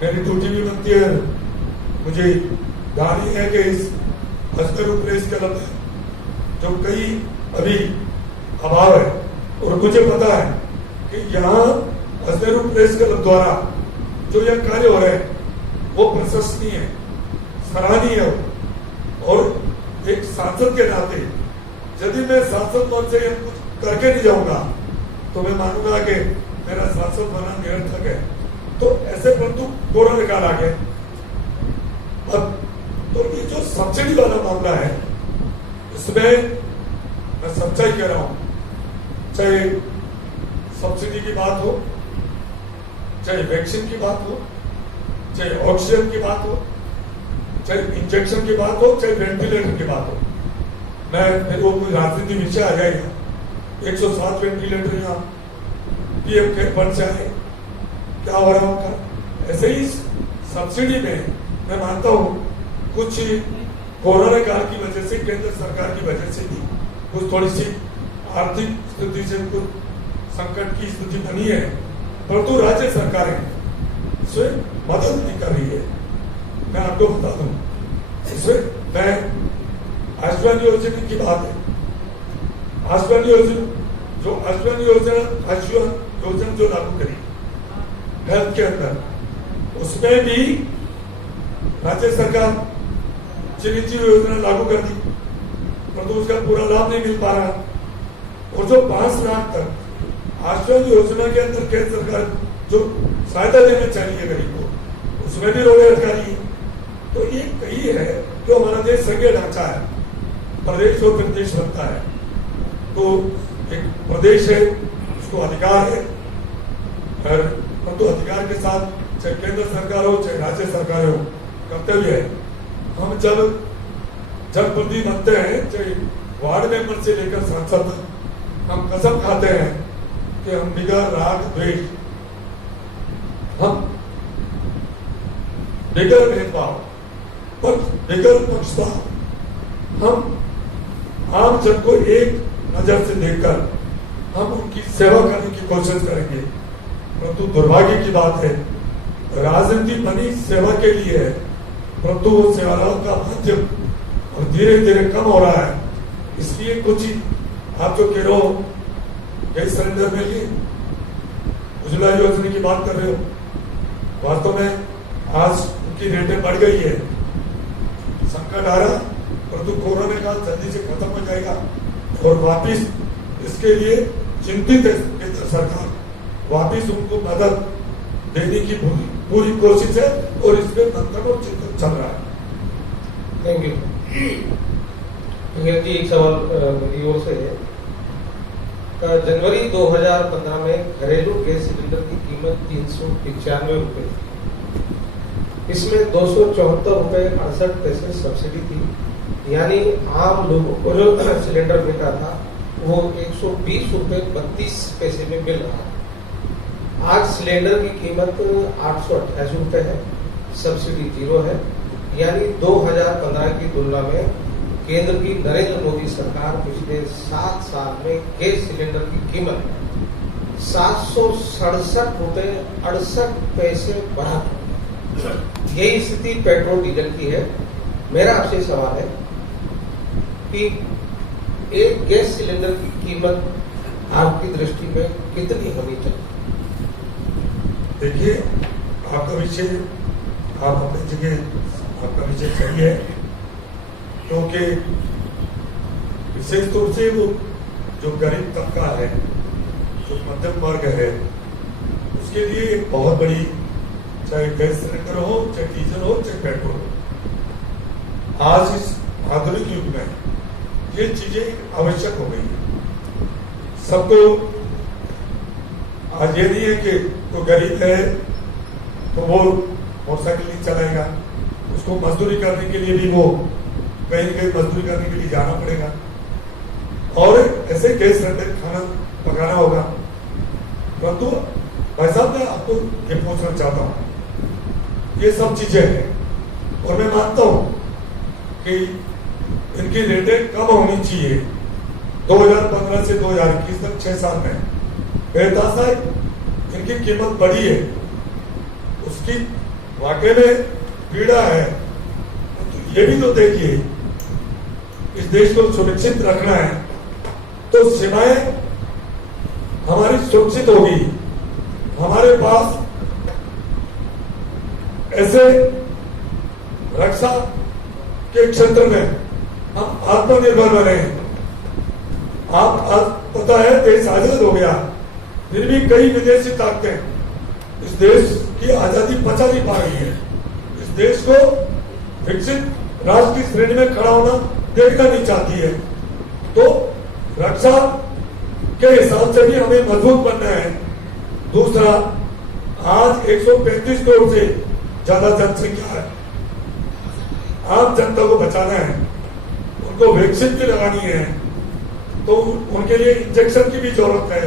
मेरी ड्यूटी भी बनती है, मुझे ध्यान ही है कि इस अजमेर प्रेस क्लब है जो कई अभी अभाव है, और मुझे पता है कि यहाँ अजमेर प्रेस क्लब द्वारा जो यह कार्य हो रहे हैं वो प्रशंसनीय है, सराहनीय है। और एक सांसद के नाते यदि मैं सांसद पद से कुछ करके नहीं जाऊंगा तो मैं मानूंगा कि मेरा सांसद बना निरर्थक है। तो ऐसे, परंतु कोरोना काल आ गया। अब तो ये जो सब्सिडी वाला मामला है, इसमें मैं सच्चाई कह रहा हूं, चाहे सब्सिडी की बात हो, चाहे वैक्सीन की बात हो, चाहे ऑक्सीजन की बात हो, चाहे इंजेक्शन की बात हो, चाहे वेंटिलेटर की बात हो, मेरे को कोई राजनीति विषय आ जाएगा, 107 वेंटिलेटर यहाँ पीएम केयर फंड से आए, क्या हो रहा होगा। ऐसे ही सब्सिडी में मैं मानता हूँ कुछ कोरोना काल की वजह से, केंद्र सरकार की वजह से भी कुछ थोड़ी सी आर्थिक स्थिति से कुछ संकट की स्थिति बनी है, परंतु राज्य सरकारें उसमें मदद भी कर रही है। मैं आपको बता दूं, इसमें मैं आयुष्मान योजना की बात है, आयुष्मान योजना जो लागू करी हेल्थ के अंदर, उसमें भी राज्य सरकार चिरंजीवी योजना लागू कर दी, परंतु उसका पूरा लाभ नहीं मिल पा रहा। और जो 5 लाख तक आयुष्मान योजना के अंदर केंद्र सरकार जो सहायता देना चाहिए गरीब को, उसमें भी रोड़े अटका रही है। तो ये कई है जो हमारा देश संघीय ढांचा है, प्रदेश और प्रदेश बनता है, तो एक प्रदेश है, उसको अधिकार है, और परंतु अधिकार के साथ चाहे केंद्र सरकार हो चाहे राज्य सरकार हो, कर्तव्य है। हम जब प्रतिनिधि बनते हैं, चाहे वार्ड मेंबर से लेकर सांसद, हम कसम खाते हैं कि हम बिगड़ राग द्वेष, हम बिगड़ भेदभाव, बिगड़ पक्षपात, हम आम जन को एक नजर से देखकर हम उनकी सेवा करने की कोशिश करेंगे। परंतु दुर्भाग्य की बात है, राजनीति बनी सेवा के लिए है, परंतु वो सेवाओं का माध्यम और धीरे धीरे कम हो रहा है। इसलिए कुछ आप जो कह रहे हो गैस सिलेंडर में लिए उज्ज्वला योजना की बात कर रहे हो, वास्तव में आज उनकी रेटें बढ़ गई है, संकट आ रहा, परंतु कोरोना काल जल्दी से खत्म हो जाएगा और वापिस इसके लिए चिंतित है केंद्र सरकार, वापिस उनको मदद देने की पूरी कोशिश है और इसमें मंथन और चिंतन चल रहा है। Thank you. जी, एक सवाल मेरी ओर से है। जनवरी 2015 में घरेलू गैस सिलेंडर की कीमत 395 रुपए थी। इसमें 274 रुपए 68 पैसे सब्सिडी थी, यानी आम लोगों को जो सिलेंडर मिल रहा था वो 120 रुपए 32 पैसे में मिल रहा है। आज सिलेंडर की कीमत 888 रुपए है, सब्सिडी 0 है, यानी 2015 की तुलना में केंद्र की नरेंद्र मोदी सरकार पिछले 7 साल में गैस सिलेंडर की कीमत 767 रुपए 68 पैसे बढ़ा। यही स्थिति पेट्रोल डीजल की है। मेरा आपसे सवाल है कि एक गैस सिलेंडर की कीमत आपकी दृष्टि में कितनी होनी चाहिए? देखिए, आपका विषय, आप अपनी जगह आपका विषय सही है, क्योंकि विशेष तौर से वो जो गरीब तबका है, जो मध्यम वर्ग है, उसके लिए एक बहुत बड़ी, चाहे गैस सिलेंडर हो, चाहे डीजल हो, चाहे पेट्रोल हो, आज इस आधुनिक युग में ये चीजें आवश्यक हो गई है। सबको आज ये नहीं है कि तो गरीब है तो वो मोटरसाइकिल नहीं चलाएगा, उसको मजदूरी करने के लिए भी वो कहीं न कहीं मजदूरी करने के लिए जाना पड़ेगा और ऐसे गैस सिलेंडर खाना पकाना होगा। परंतु भाई साहब, मैं आपको ये पूछना चाहता हूँ, ये सब चीजें हैं और मैं मानता हूँ कि इनकी रेटें कम होनी चाहिए। 2015 से 2021 तक 6 साल में बेहतासा इनकी कीमत बढ़ी है, उसकी वाकई में पीड़ा है। तो ये भी तो देखिए, इस देश को सुरक्षित रखना है तो सीमाएं हमारी सुरक्षित होगी। हमारे पास ऐसे रक्षा के क्षेत्र में हम आत्मनिर्भर बने। आप पता है देश आजाद हो गया, फिर भी कई विदेशी ताकतें इस देश की आजादी पचा नहीं पा रही है। इस देश को विकसित राष्ट्र की श्रेणी में खड़ा होना देखना नहीं चाहती है। तो रक्षा के हिसाब से भी हमें मजबूत बनना है। दूसरा, आज 135 करोड़ से ज्यादा जनसंख्या है, आम जनता को बचाना है, उनको वैक्सीन भी लगानी है, तो उनके लिए इंजेक्शन की भी जरूरत है,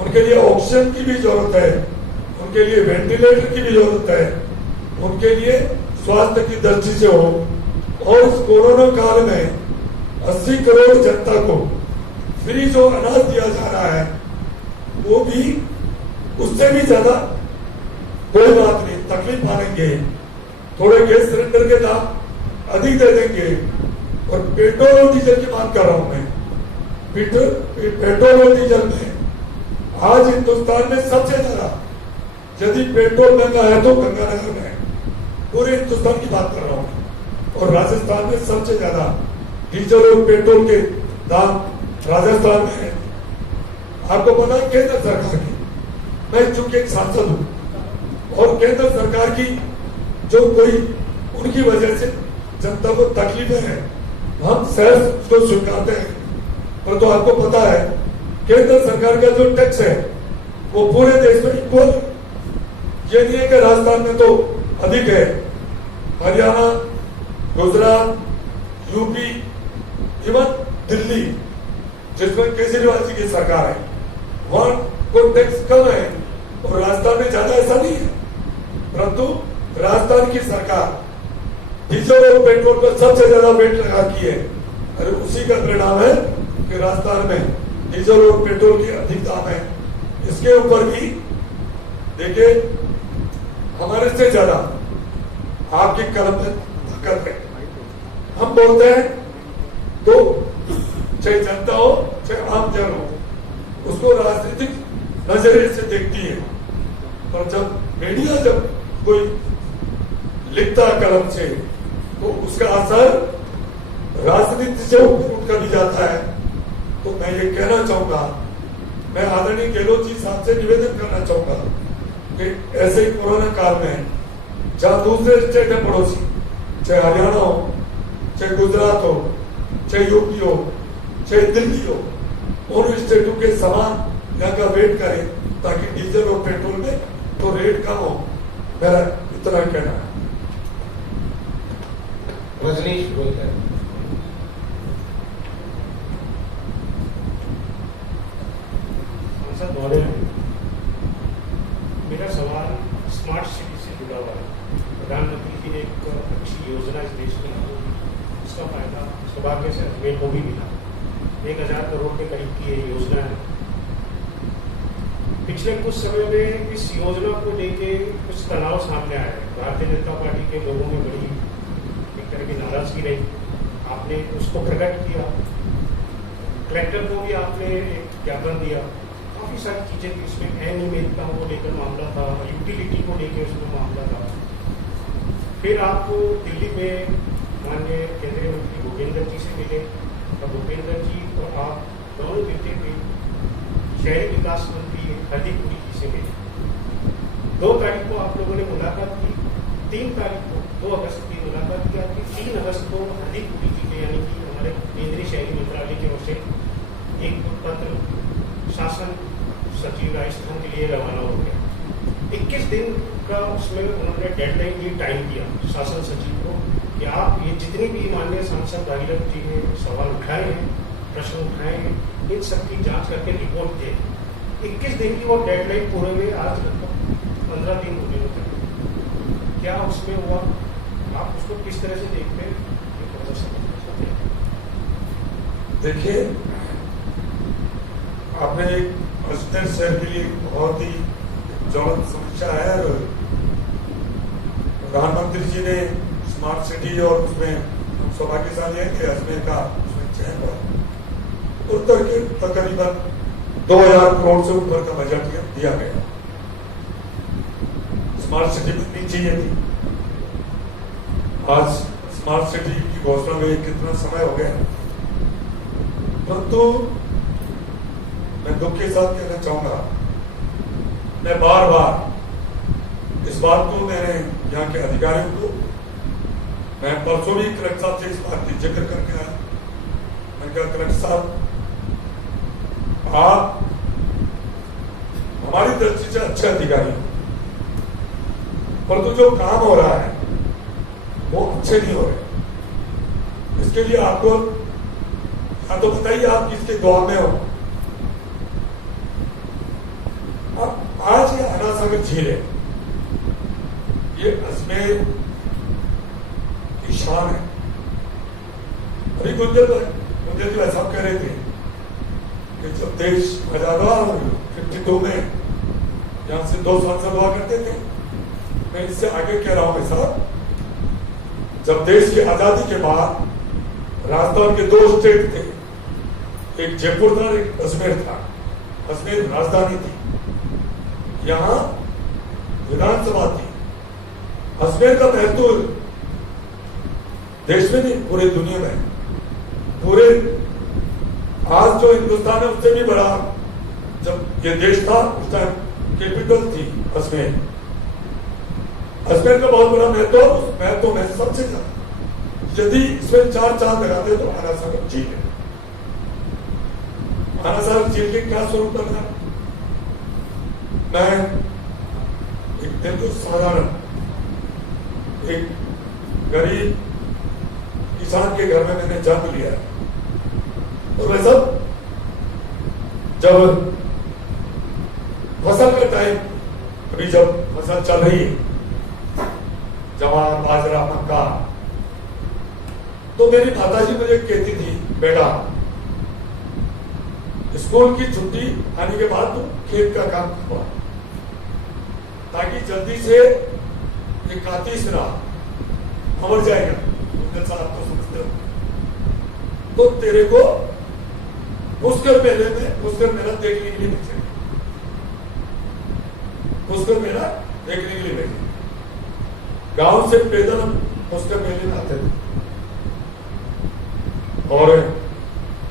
उनके लिए ऑक्सीजन की भी जरूरत है, उनके लिए वेंटिलेटर की भी जरूरत है, उनके लिए स्वास्थ्य की दृष्टि से हो। और इस कोरोना काल में 80 करोड़ जनता को फ्री जो अनाज दिया जा रहा है, वो भी उससे भी ज्यादा कोई बात नहीं। तकलीफ मानेंगे, थोड़े गैस सिलेंडर के दाम अधिक दे देंगे, और पेट्रोल और डीजल की बात कर रहा हूं मैं। पेट्रोल और डीजल में आज हिंदुस्तान में सबसे ज्यादा, यदि पेट्रोल महंगा है तो गंगानगर में है, पूरे हिंदुस्तान की बात कर रहा हूं। और राजस्थान में सबसे ज्यादा डीजल और पेट्रोल के दाम राजस्थान में है। आपको पता है केंद्र सरकार की, मैं चूंकि एक सांसद हूं, और केंद्र सरकार की जो कोई उनकी वजह से जनता को तकलीफें हैं, हम सहज उसको स्वीकारते हैं। पर तो आपको पता है केंद्र सरकार का जो टैक्स है वो पूरे देश में इक्वल है। ये नहीं है कि राजस्थान में तो अधिक है, हरियाणा, गुजरात, यूपी, इवन दिल्ली जिसमें केजरीवाल जी की सरकार है, वहां को टैक्स कम है और राजस्थान में ज्यादा ऐसा नहीं है। परंतु राजस्थान की सरकार डीजल और पेट्रोल पर सबसे ज्यादा वेट लगा की है, और उसी का परिणाम है कि राजस्थान में डीजल और पेट्रोल के अधिक दाम है। इसके ऊपर भी देखिए हमारे से ज्यादा आपकी कलम में ताकत है। हम बोलते हैं तो चाहे जनता हो चाहे आम जन हो, उसको राजनीतिक नजरिए से देखती है, पर जब मीडिया जब कोई लिखता कलम से तो उसका असर राजनीति से उठकर भी जाता है। तो मैं ये कहना चाहूंगा, मैं आदरणीय गहलोत जी साहब से निवेदन करना चाहूंगा कि ऐसे ही कोरोना काल में जहां दूसरे स्टेट है पड़ोसी, चाहे हरियाणा हो, चाहे गुजरात हो, चाहे यूपी हो, चाहे दिल्ली हो, उन स्टेटों के समान यहाँ का वेट करें ताकि डीजल और पेट्रोल में तो रेट कम हो। मेरा इतना कहना है। रजनीश बोलकर सांसद महोदय, मेरा सवाल स्मार्ट सिटी से जुड़ा हुआ है। प्रधानमंत्री की ने एक अच्छी योजना इस देश में लागू की, उसका फायदा सौभाग्य से अजमेर को भी मिला। 1000 करोड़ के करीब की ये योजना है। पिछले कुछ समय में इस योजना को लेके कुछ तनाव सामने आया है। भारतीय जनता पार्टी के लोगों में बड़ी एक तरह की नाराजगी रही, आपने उसको प्रकट किया। कलेक्टर को भी आपने एक ज्ञापन दिया। काफ़ी सारी चीज़ें थी इसमें, अनियमितताओं को लेकर मामला था, यूटिलिटी को लेकर उसमें मामला था। फिर आप दिल्ली में माननीय केंद्रीय मंत्री भूपेंद्र जी से मिले, और भूपेंद्र जी और आप दोनों मिलते थे शहरी विकास मंत्री हरदीप पुरी जी से मिले। 2 तारीख को आप लोगों ने मुलाकात की, 3 तारीख को 2 अगस्त की मुलाकात की आपकी। 3 अगस्त को हरदीप पुरी जी के यानी कि हमारे केंद्रीय शहरी मंत्रालय की ओर से एक पत्र शासन सचिव राजस्थान के लिए रवाना हो गया। 21 दिन का उसमें उन्होंने डेडलाइन दी, टाइम दिया शासन सचिव को कि आप ये जितनी भी माननीय सांसद भागीरथ जी ने सवाल उठाए हैं, प्रश्न उठाए हैं, इन सबकी जांच करके रिपोर्ट दें। 21 दिन की वो डेडलाइन पूरे में आज लगभग 15 दिन होने होते। क्या उसमें हुआ, आप उसको किस तरह से देखते हैं? देखिए, आपने अजमेर शहर के लिए बहुत ही ज्वलंत समस्या है, और प्रधानमंत्री जी ने स्मार्ट सिटी और उसमें सौभाग्यशाली है कि अजमेर का उसमें चयन हुआ। उत्तर के तकरीबन 2000 करोड़ से ऊपर का बजट दिया गया। स्मार्ट सिटी बननी चाहिए थी। आज स्मार्ट सिटी की घोषणा हुई, कितना समय हो गया, परंतु मैं दुख के साथ कहना चाहूंगा, मैं बार बार इस बात को मैंने यहाँ के अधिकारियों को, मैं परसों भी कलेक्टर साहब से इस बात की जिक्र करके आया। मैंने कहा कलेक्टर साहब, आप हमारी दृष्टि से अच्छे अधिकारी, परंतु जो काम हो रहा है वो अच्छे नहीं हो रहे। इसके लिए आपको या तो बताइए आप किसके दुआ में हो। अब आज ये अनासागर झील है, ये अजमेर की शान है। अभी गुंजर जी ऐसा कह रहे थे कि जब देश आजाद हुआ 52 में, यहां से 2 सांसद हुआ करते थे, मैं इससे आगे कह रहा हूं साहब, जब देश की आजादी के बाद राजस्थान के 2 स्टेट थे, एक जयपुर था, एक अजमेर था। अजमेर राजधानी थी, यहां विधानसभा थी। अजमेर का महत्व देश में नहीं, पूरे दुनिया में, पूरे आज जो हिंदुस्तान है उससे भी बड़ा जब ये देश था उस टाइम कैपिटल थी अजमेर। अजमेर का बहुत बड़ा महत्व, उस महत्व में सबसे ज्यादा यदि इसमें 4 चांद लगाते तो आना सागर झील है। आना सागर झील के क्या स्वरूप बना? मैं एक दिन तो साधारण एक गरीब किसान के घर में मैंने जन्म लिया, और वह सब जब फसल का टाइम, अभी जब फसल चल रही है, जवार बाजरा मक्का, तो मेरी माताजी मुझे कहती थी, बेटा स्कूल की छुट्टी आने के बाद तो खेत का काम करवा, ताकि जल्दी से ये कातिस रहा मर जाएगा, आप तो समझते हो, तो तेरे को पुष्कर मेले में पुष्कर मेला देखने के लिए भेजेंगे, पुष्कर मेला देखने के लिए भेजेंगे। गांव से पैदल हम पुष्कर मेले में आते थे और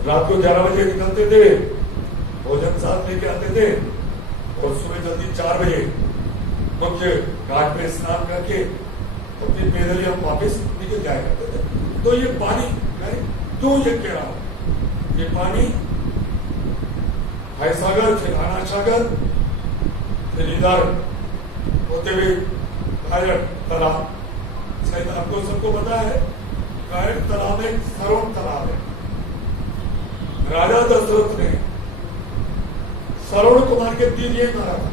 रात को 11 बजे निकलते थे, भोजन साथ लेके आते थे, और सुबह जल्दी 4 बजे मुख्य घाट पे स्नान करके तो फिर पैदल ही हम वापस निकल जाया करते थे। तो ये पानी, मैं क्यों ये कह रहा हूं, ये पानी हाई सागर, फिर आना सागर, फिर इधर होते हुए कायड़ तालाब, शायद आपको सबको पता है कायड़ तालाब एक सरोवर तालाब है। राजा दशरथ ने श्रवण कुमार के तीर ये मारा था।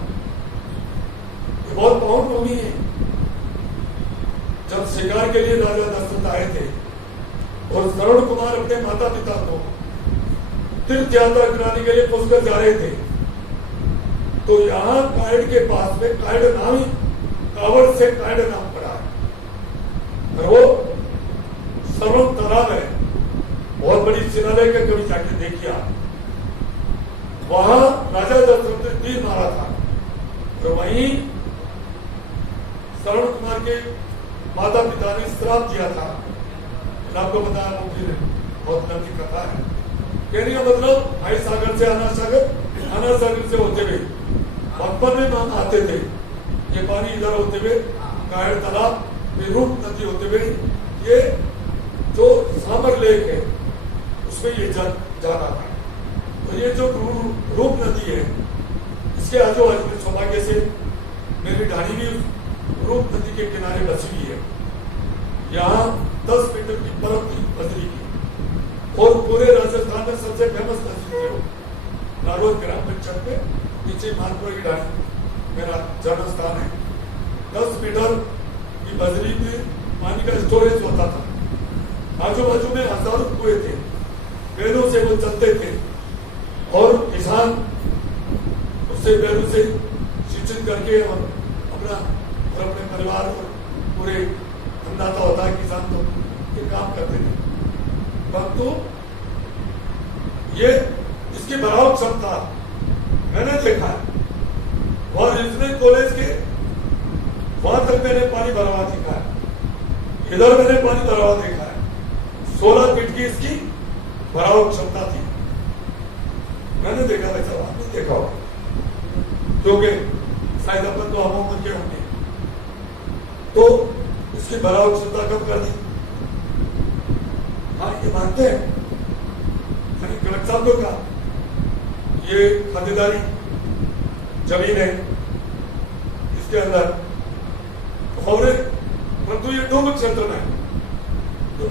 ये बहुत पावन भूमि है। जब शिकार के लिए राजा दशरथ आए थे और श्रवण कुमार अपने माता पिता को तीर्थ यात्रा कराने के लिए पुष्कर जा रहे थे, तो यहां कायड़ के पास में कायड़ नाम ही, कावड़ से कायड़ नाम पड़ा है, और वो श्रवण तालाब है, बहुत बड़ी शिलालेख है, कभी जाके देखिए आप। वहां राजा दशरथ ने तीर मारा था, और वहीं श्रवण कुमार के माता पिता ने श्राप दिया था। आपको बताया वो फिर बहुत लंबी कथा है। कहने का मतलब हाई सागर से आना सागर से होते हुए बचपन में हम आते थे, ये पानी इधर होते हुए कायड़ तालाब, फिर रूप नदी होते हुए ये जो सामर लेक है उसमें ये जाना था। तो ये जो रूप नदी है, इसके आजू बाजू में सौभाग्य से मेरी ढाणी भी रूप नदी के किनारे बसी हुई है। यहाँ 10 मीटर की बर्फ थी बजरी की, और पूरे राजस्थान में सबसे फेमस नदी है नारोद ग्राम पंचायत में नीचे मानपुर की ढाणी मेरा जन्म स्थान है। 10 मीटर की बजरी में पानी का स्टोरेज होता था। आजू बाजू में हजारों कुएं थे, बैलों से वो चलते थे, और किसान उससे बैलों से सिंचित करके और अपने परिवार और पूरे अन्नदाता होता है किसान, तो ये काम करते थे। परंतु ये इसकी बराबर क्षमता मैंने देखा है, और इसमें कॉलेज के वहां तक मैंने पानी भरा हुआ देखा है, इधर मैंने पानी भरा हुआ देखा है। 16 फीट की इसकी बराबर क्षमता थी, मैंने देखा था। सब आपने देखा होगा, क्योंकि शायद अपन तो हम उम्र के होंगे, तो इसकी बराबर क्षमता कम कर दी। हाँ, ये मानते हैं, कलेक्टर साहब को कहा ये खातेदारी जमीन है इसके अंदर, और परंतु ये डूब क्षेत्र में, तो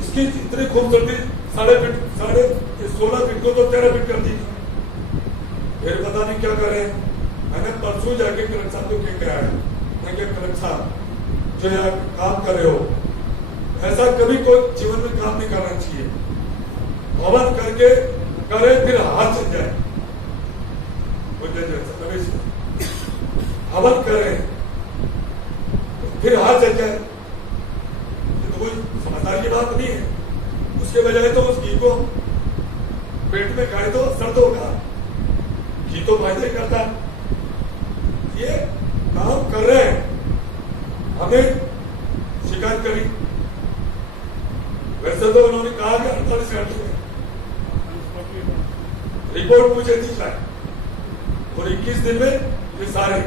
इसकी इतनी खूबसूरती 16 फीट को तो 13 फीट कर दी। फिर पता नहीं क्या करे, मैंने परसों जाके कलेक्टर साहब को क्या कहा है, मैं क्या कलेक्टर साहब जो यहाँ काम कर रहे हो, ऐसा कभी कोई जीवन में काम नहीं करना चाहिए। हवन करके करे फिर हाथ चल जाए, हवन करे फिर हार चल जाए, ये तो कोई समझदारी की बात नहीं है। उसके बजाय तो उस घी को पेट में खाए तो असर तो होगा, घी तो फायदा ही करता है। ये काम कर रहे हैं, हमें शिकायत करी, वैसे तो उन्होंने कहा कि 48 घंटे में रिपोर्ट मुझे दी जाए और 21 दिन में ये सारे,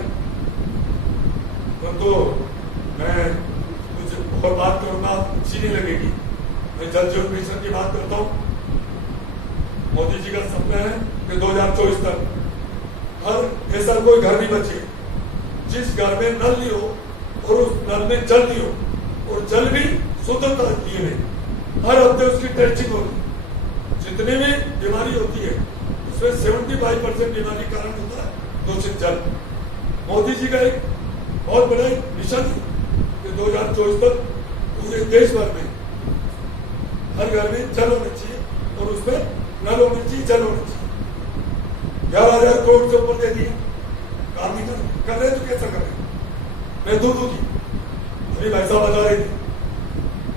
तो मैं कुछ बहुत बात करूंगा, अच्छी नहीं लगेगी। मैं जल जीवन मिशन की बात करता हूँ। मोदी जी का सपना है कि 2024 तक हर ऐसा कोई घर नहीं बचे जिस घर में नल नहीं हो और उस नल में जल नहीं हो, और जल भी शुद्धता लिए नहीं। हर हफ्ते उसकी टेस्टिंग होगी। जितनी भी बीमारी होती है उसमें 75% बीमारी कारण होता है दूषित जल। मोदी जी का एक बहुत बड़ा मिशन है कि 2024 तक पूरे देश भर में हर घर में जल होना चाहिए और उसमें नल होना चाहिए, जल होना चाहिए। 11,000 करोड़ से ऊपर दे दिए, काम नहीं कर रहे तो कैसा कर रहे? मैं दूध की अभी भाई साहब बता रहे थे,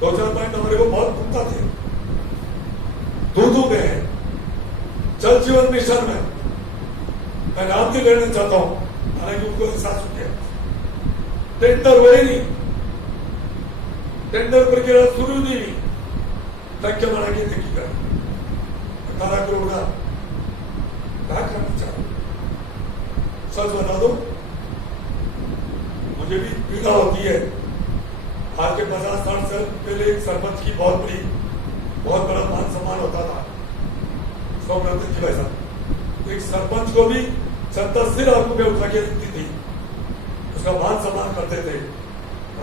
2-4 पॉइंट हमारे को बहुत दुखता थे। दूधू में जल जीवन मिशन में मैं नाम नहीं लेना चाहता हूं, हालांकि उनको एहसास हो गया। टेंडर हुए नहीं, टेंडर प्रक्रिया शुरू नहीं हुई, टंके बना के देखी कर 18 करोड़ का क्या करना चाहूं? सच बता दो, मुझे भी पीड़ा होती है। आज के 50-60 साल पहले एक सरपंच की बहुत बड़ा मान सम्मान होता था, सौम्यरतन जी भाई साहब। एक सरपंच को भी जनता सिर आंखों में उठा के रखती थी, उसका मान सम्मान करते थे।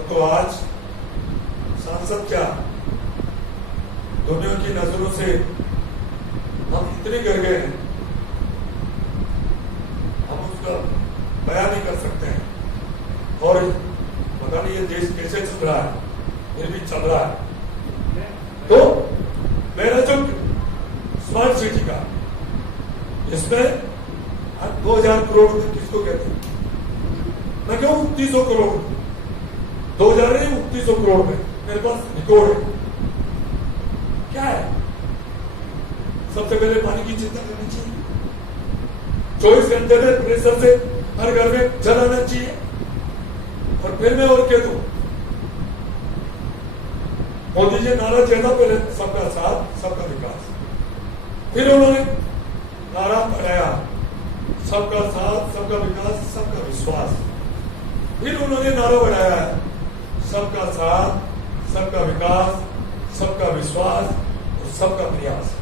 तो आज सांसद क्या, दुनिया की नजरों से हम इतने गिर गए हैं, हम उसका बयान नहीं कर सकते हैं। और पता नहीं ये देश कैसे चल रहा है, फिर भी चल रहा है। तो मेरा जो स्मार्ट सिटी का, इसमें 2000 करोड़ किसको कहते हैं? मैं कहूं 2900 करोड़, 2000 नहीं 2900 करोड़ में मेरे पास रिकॉर्ड है। क्या है? सबसे पहले पानी की चिंता करनी चाहिए, 24 घंटे में प्रेशर से हर घर में जल आना चाहिए। और फिर मैं और कह दूं, मोदी जी नारा ज्यादा पहले सबका साथ सबका विकास, फिर उन्होंने नारा बढ़ाया सबका साथ सबका विकास सबका विश्वास, फिर उन्होंने नारा बढ़ाया सबका साथ सबका विकास सबका विश्वास और सबका प्रयास।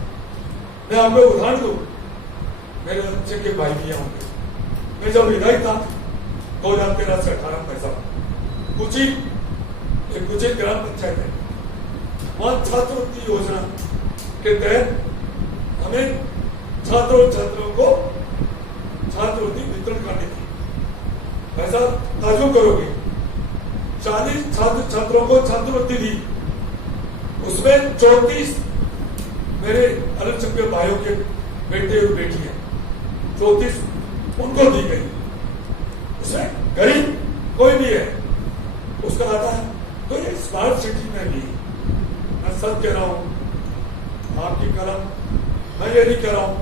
मैं आपको उदाहरण दूं, मेरे बच्चे के भाई किया होंगे। मैं जब विधायक था 2013 से 18 पैसा कुछ ग्राम पंचायत है, वहां छात्रवृत्ति योजना के तहत हमें छात्रों को छात्रवृत्ति वितरण करनी थी। ऐसा ताजुब करोगे, 40 छात्रों को छात्रवृत्ति दी, उसमें 34 मेरे अल्पसंख्यक भाइयों के बेटे और बेटियां, 34 उनको दी गई। उसमें गरीब कोई भी है उसका आता है। तो ये स्मार्ट सिटी में भी मैं सब कह रहा हूं, आपकी कलम, मैं ये नहीं कह रहा हूं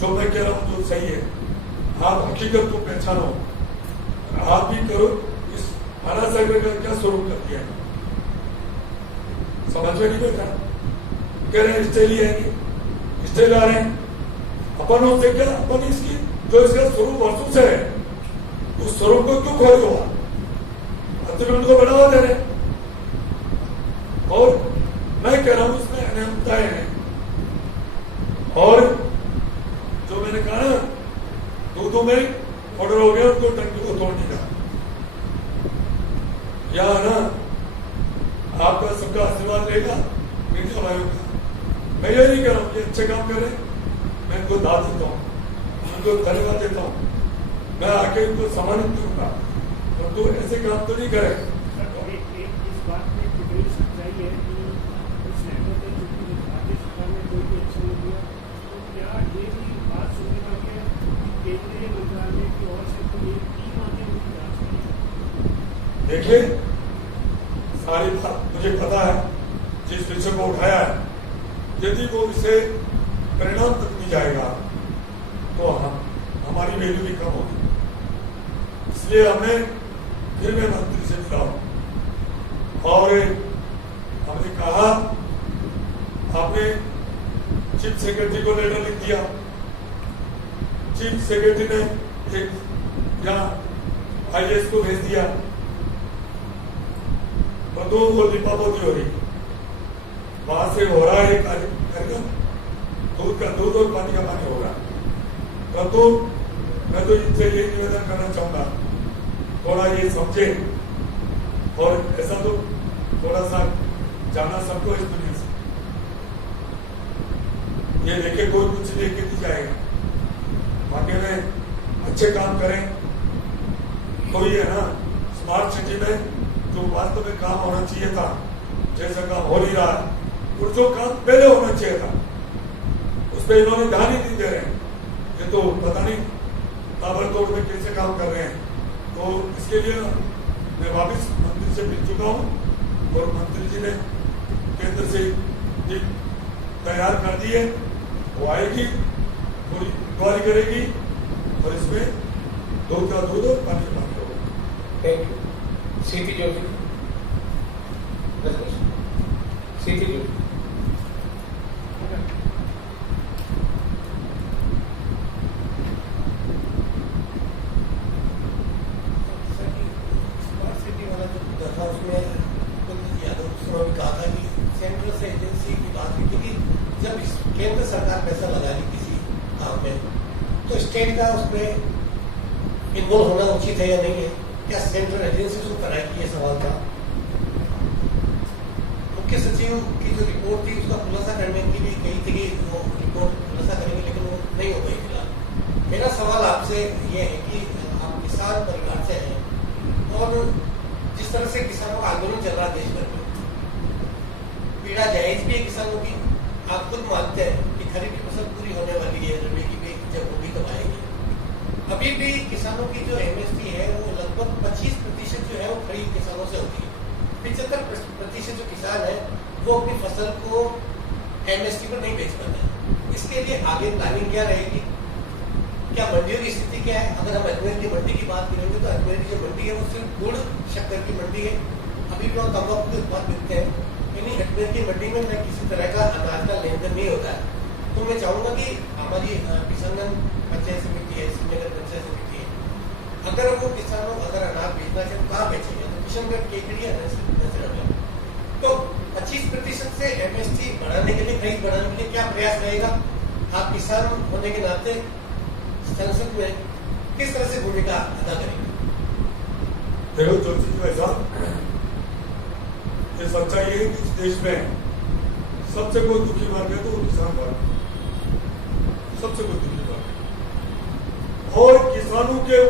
जो मैं कह रहा हूं जो सही है, आप हकीकत को पहचानो, आप भी करो। इस आना सर्वे का क्या स्वरूप कर दिया, समझ में नहीं बैठा। कह रहे हैं स्टे लिए आएंगे, स्टे ला रहे हैं, अपन उससे क्या, अपन इसकी जो इसका स्वरूप वर्षों से है उस स्वरूप को क्यों खोल हुआ, अतिक्रमण को बढ़ावा दे रहे। और मैं कह रहा हूं उसमें अनियमितताएं हैं। और जो मैंने कहा ना, दूधों में ऑर्डर हो गया उनको टंकी को तोड़ने का, या ना आपका सबका आशीर्वाद लेगा मीडिया भाइयों का। मैं ये नहीं कह रहा हूं कि अच्छे काम कर रहे, मैं इनको दाद देता हूं, उनको धन्यवाद देता हूं, मैं आके इनको सम्मानित करूंगा, परंतु ऐसे काम तो नहीं करे। इस बात में कितनी सच्चाई है कि उस लेवल पे चूंकि भारतीय सरकार ने कोई भी एक्शन नहीं लिया, तो क्या ये भी बात सुनने में आई है कि केंद्रीय मंत्रालय की ओर से कोई 3 माह की जांच की? देखिए सारी बात मुझे पता है, जिस विषय को उठाया है, यदि वो इसे परिणाम तक नहीं जाएगा तो हमारी वैल्यू भी कम होगी। इसलिए हमें फिर मैं मंत्री से मिला और हमने कहा, आपने चीफ सेक्रेटरी को लेटर लिख दिया। चीफ सेक्रेटरी ने एक यहाँ IAS को भेज दिया, और दो वो लिपापोती हो रही, वहां से हो रहा है कार्यक्रम, दूध का दूध और पानी का पानी हो रहा है। परंतु मैं तो इनसे ये निवेदन करना चाहूंगा, थोड़ा ये समझे, और ऐसा तो थोड़ा सा जाना सबको इस दुनिया से, ये लेके कोई कुछ लेके नहीं जाएगा, बाकी में अच्छे काम करें। कोई है ना स्मार्ट सिटी में जो वास्तव में काम होना चाहिए था, जैसा काम हो नहीं रहा है, और जो काम पहले होना चाहिए था उस पर इन्होंने ध्यान ही नहीं दे रहे हैं। ये तो पता नहीं ताबड़तोड़ में कैसे काम कर रहे हैं। तो इसके लिए मैं वापस मंत्री से मिल चुका हूँ, और मंत्री जी ने केंद्र से तैयार कर दिए, वो आएगी, पूरी इंक्वायरी करेगी, और इसमें दूध का दूध और पानी का पानी होगा। Thank you. CP Joshi, CP Joshi. केंद्र सरकार पैसा लगा रही किसी काम में, तो स्टेट का उसमें इन्वॉल्व होना उचित है या नहीं है? क्या सेंट्रल एजेंसी को कराएगी? ये सवाल था। मुख्य सचिव की जो रिपोर्ट थी उसका खुलासा करने की भी कही थी कि वो रिपोर्ट खुलासा करेंगे, लेकिन वो नहीं हो गई फिलहाल। मेरा सवाल आपसे ये है कि आप किसान परिवार से हैं, और जिस तरह से किसानों का आंदोलन चल रहा है देश भर में, पीड़ा जायज भी है किसानों की। आप खुद मानते हैं कि खरीफ की फसल पूरी होने वाली है, रबी की भी जब होगी तब आएगी। अभी भी किसानों की जो MSP है वो लगभग 25% जो है वो खरीफ किसानों से होती है। 75% जो किसान है वो अपनी फसल को MSP पर नहीं बेच पाते हैं। इसके लिए आगे प्लानिंग क्या रहेगी? क्या मंडियों की स्थिति क्या है? अगर हम अजमेर की मंडी की बात करेंगे तो अजमेर की जो मंडी है वो सिर्फ गुड़ शक्कर की मंडी है, अभी भी वहाँ तंबाकू के उत्पाद मिलते हैं। अजमेर की मंडी में किसी तरह का अनाज का लेन देन नहीं होता है। तो मैं चाहूंगा कि हमारी किसानगंज पंचायत समिति है, श्रीनगर पंचायत समिति है, अगर वो किसानों अगर अनाज बेचना चाहे तो कहाँ बेचेंगे? तो किशनगढ़ केकड़ी है नजर। तो 25% से MSP बढ़ाने के लिए, खरीद बढ़ाने के लिए क्या प्रयास रहेगा? आप किसान होने के नाते संसद में किस तरह से भूमिका अदा करेंगे? देखो जोशी जी, ऐसा ये सच्चाई है कि इस देश में सबसे कोई दुखी वर्ग है तो वो किसान वर्ग, सबसे कोई दुखी वर्ग। और किसानों के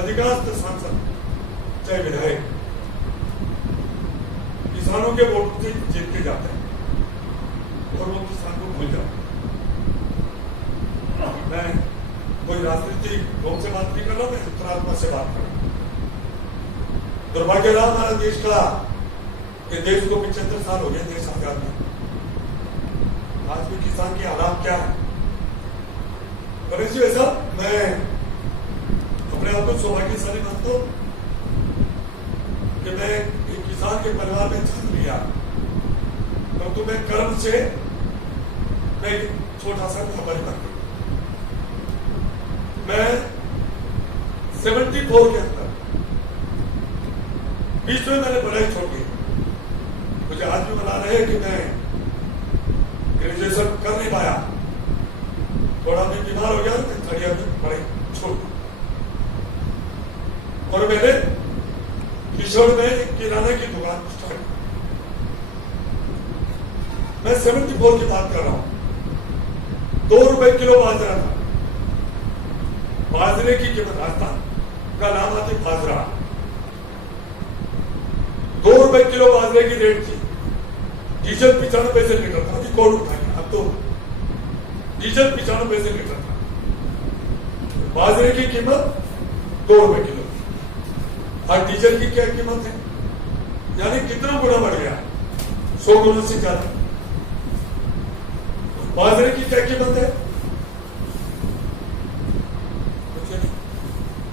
अधिकांश सांसद चाहे विधायक किसानों के वोट से जीत के जाते हैं, और वो किसान को भूल जाते हैं। मैं कोई राजनीतिक ढंग से बात नहीं कर रहा, मैं अंतरात्मा से बात कर रहा हूँ। दुर्भाग्य रहा हमारा देश का, ये देश को 75 साल हो गए देश आजाद में, आज भी किसान की हालात क्या है? गणेश जी, ऐसा मैं अपने आप को सौभाग्यशाली मानता हूं कि मैं एक किसान के परिवार में जन्म लिया, परंतु मैं कर्म से मैं छोटा सा व्यापारी बन गया। मैं 74 के अंदर बीच में मैंने पढ़ाई छोड़ दी। मुझे आज भी बता रहे कि मैं ग्रेजुएशन कर नहीं पाया, थोड़ा मैं बीमार हो गया, मैं 3rd ईयर में पढ़ाई छोड़ दी, और मैंने किशोर में एक किराना की दुकान स्टार्ट की। मैं 74 की बात कर रहा हूं। 2 रुपए किलो बाजरा था, बाजरे की कीमत, राजस्थान का नाम आती बाजरा, 2 रुपए किलो बाजरे की रेट थी। डीजल 95 पैसे लीटर था, अभी कौन उठाएगा? अब तो डीजल 95 पैसे लीटर था, बाजरे की कीमत 2 रुपए किलो। और डीजल की क्या कीमत है? यानी कितना गुना बढ़ गया, 100 गुना से ज्यादा। बाजरे की क्या कीमत है?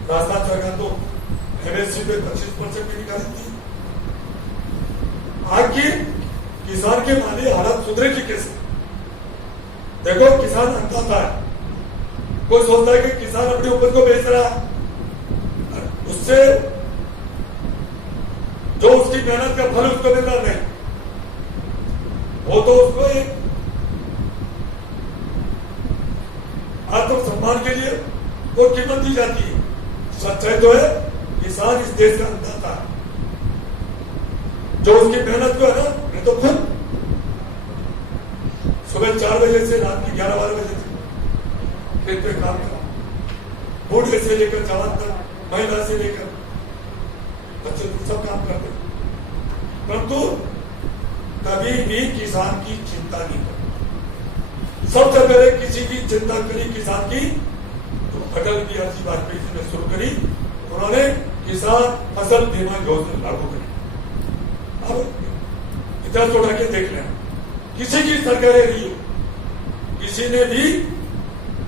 राजस्थान सरकार तो एमएसपी पे 25% भी निकाली थी। आखिर किसान के माली हालत सुधरेगी कैसे? देखो, किसान अन्नदाता है, कोई सोचता है कि किसान अपनी उपज को बेच रहा है, उससे जो उसकी मेहनत का फल उसको मिल रहा नहीं, वो तो उसको एक आत्मसम्मान के लिए वो कीमत दी जाती है। सच्चाई तो है, किसान इस देश का अन्नदाता है, जो उसकी मेहनत को है ना, मैं तो खुद सुबह 4 बजे से रात की 11-12 बजे तक खेत पे काम करा, बूढ़े से लेकर जवान तक, महिला से लेकर बच्चे सब काम करते, परंतु कभी भी किसान की चिंता नहीं करी। सबसे पहले किसी की चिंता करी किसान की तो अटल बिहारी वाजपेयी जी ने शुरू करी। उन्होंने किसान फसल बीमा योजना लागू करी। अब इतिहास उठा के देख लें, किसी की सरकारें रही हो, किसी ने भी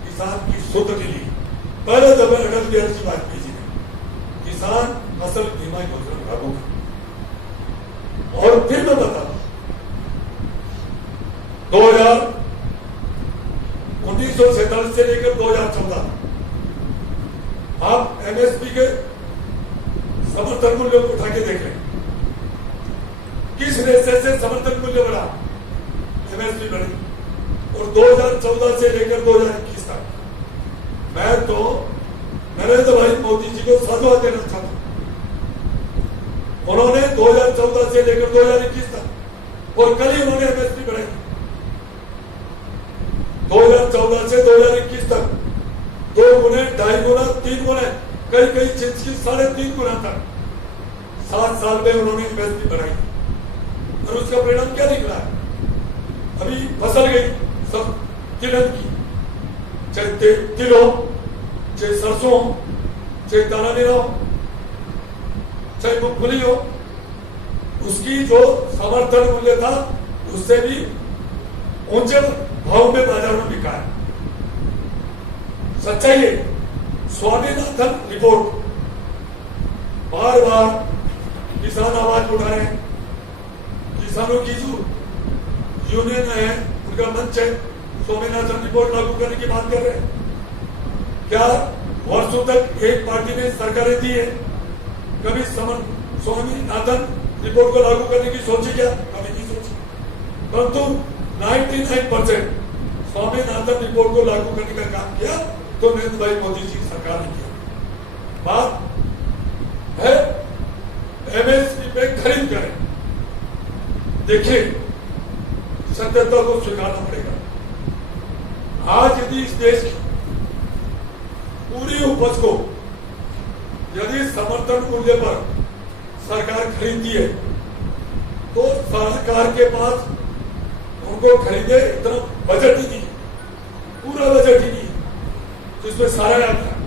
किसान की सुध नहीं ली। पहले जब अटल बिहारी जी वाजपेयी जी ने किसान फसल बीमा योजना लागू की। और फिर मैं बता 1947 से लेकर 2014 आप एमएसपी के समर्थन मूल्य को उठा के देख लें, किस रेशे से समर्थन मूल्य बढ़ा, एमएसपी बढ़ी। और 2014 से लेकर 2021 तक मैं तो नरेंद्र भाई मोदी जी को साधुवाद देना चाहता हूं। उन्होंने 2014 से लेकर 2021 तक और कल ही उन्होंने एमएसपी बढ़ाई। 2014 से 2021 तक 2 गुने, 2.5 गुना, 3 गुने, कई चीज की 3.5 गुना तक 7 साल में उन्होंने एमएसपी बढ़ाई। और उसका परिणाम क्या निकला है? अभी फसल गई सब तिलहन की, चाहे तिल हो, चाहे सरसों हो, चाहे दाना नीरा हो, चाहे मूंगफली हो, उसकी जो समर्थन मूल्य था उससे भी ऊंचे भाव में बाजार में बिका है। सच्चाई है। स्वामीनाथन रिपोर्ट, बार बार किसान आवाज उठा रहे हैं, किसानों की जो यूनियन है उनका मंच है, स्वामीनाथन रिपोर्ट लागू करने की बात कर रहे हैं। क्या वर्षों तक एक पार्टी ने सरकारें दी है, कभी स्वामीनाथन रिपोर्ट को लागू करने की सोची क्या? कभी नहीं सोची। परंतु 99% स्वामीनाथन रिपोर्ट को लागू करने का काम किया तो नरेंद्र भाई मोदी जी की सरकार ने किया। बात है एमएसपी पे खरीद करें। देखिए, सत्यता को स्वीकारना पड़ेगा। आज यदि इस देश की पूरी उपज को यदि समर्थन मूल्य पर सरकार खरीदती है तो सरकार के पास उनको खरीदे इतना बजट ही नहीं, पूरा बजट ही नहीं, जिसमें सारा आता है,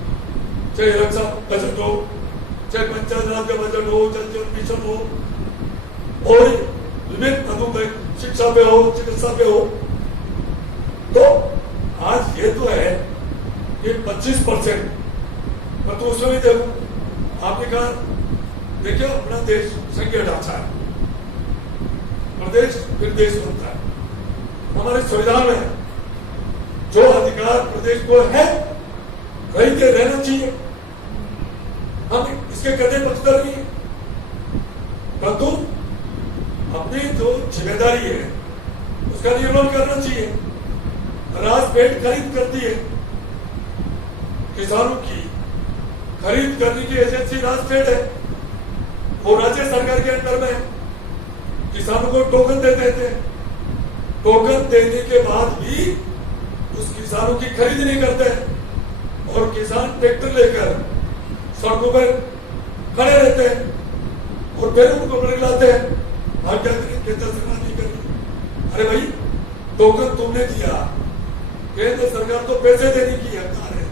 चाहे रक्षा बजट हो, चाहे पंचायत राज का बजट हो, जल जीवन मिशन हो, और विभिन्न पदों पे शिक्षा पे हो, चिकित्सा पे हो। तो आज ये तो है कि 25%, मैं तो उसमें भी देखूं, आपने कहा देखिए अपना देश संघीय ढांचा है, प्रदेश फिर देश बनता है। हमारे संविधान में जो अधिकार प्रदेश को है वही के रहना चाहिए, हम इसके कदे पक्षधर नहीं है, परंतु अपनी जो जिम्मेदारी है उसका निर्वहन करना चाहिए। राजपेट खरीद करती है, किसानों की खरीद करने की एजेंसी राजपेट है, वो राज्य सरकार के अंडर में है। किसानों को टोकन दे देते हैं, टोकन देने के बाद भी उस किसानों की खरीद नहीं करते हैं और किसान ट्रैक्टर लेकर सड़कों पर खड़े रहते हैं और फिर उनको लाते हैं। हम क्या करें? केंद्र सरकार नहीं करी। अरे भाई, टोकन तुमने दिया, केंद्र सरकार तो पैसे देने की हकदार है,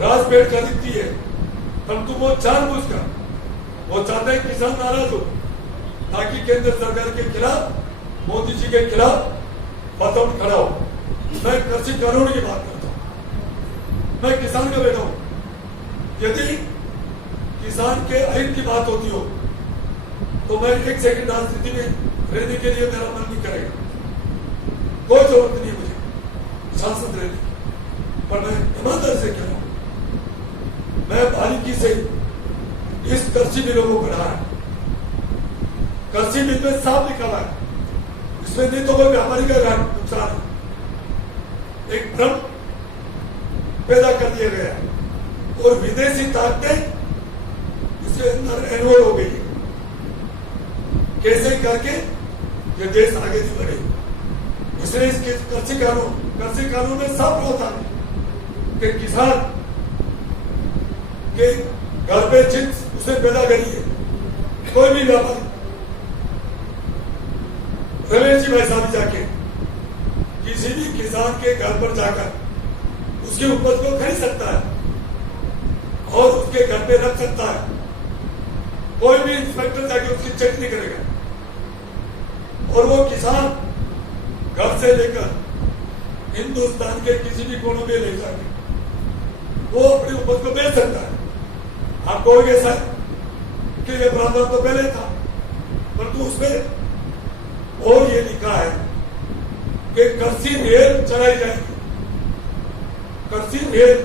राजपेट खरीदती है, परंतु वो जानबूझकर वो चाहते हैं किसान नाराज हो, ताकि केंद्र सरकार के खिलाफ, मोदी जी के खिलाफ बतौर खड़ा हो। मैं कृषि कानून की बात करता हूं, मैं किसान का बेटा हूं। यदि किसान के अहित की बात होती हो तो मैं एक सेकंड राजनीति में रहने के लिए मेरा मन नहीं करेगा, कोई जरूरत नहीं है मुझे सांसद रहने की। पर मैं ईमानदारी से कह रहा हूं, मैं बारीकी से इस कृषि बिलों को बढ़ाया। कृषि बिल में साफ लिखा हुआ है, इसमें नहीं तो कोई व्यापारी का नुकसान है। एक भ्रम पैदा कर दिया गया है और विदेशी ताकतें इसके अंदर एनरोल हो गई। कैसे करके ये देश आगे नहीं बढ़े, इसलिए इसके कृषि कानून में साफ होता है कि किसान के घर पे चिप्स उसे पैदा करिए, कोई भी व्यापारी रमेश जी भाई साहब जाके किसी भी किसान के घर पर जाकर उसकी उपज को खरीद सकता है और उसके घर पे रख सकता है। कोई भी इंस्पेक्टर जाके उसकी चेक नहीं करेगा और वो किसान घर से लेकर हिंदुस्तान के किसी भी कोने में ले जाके वो अपनी उपज को बेच सकता है। आप कहोगे सर कि ये प्रावधान तो पहले था, परंतु उसमें और ये लिखा है कि कृषि रेल चलाई जाएगी। कृषि रेल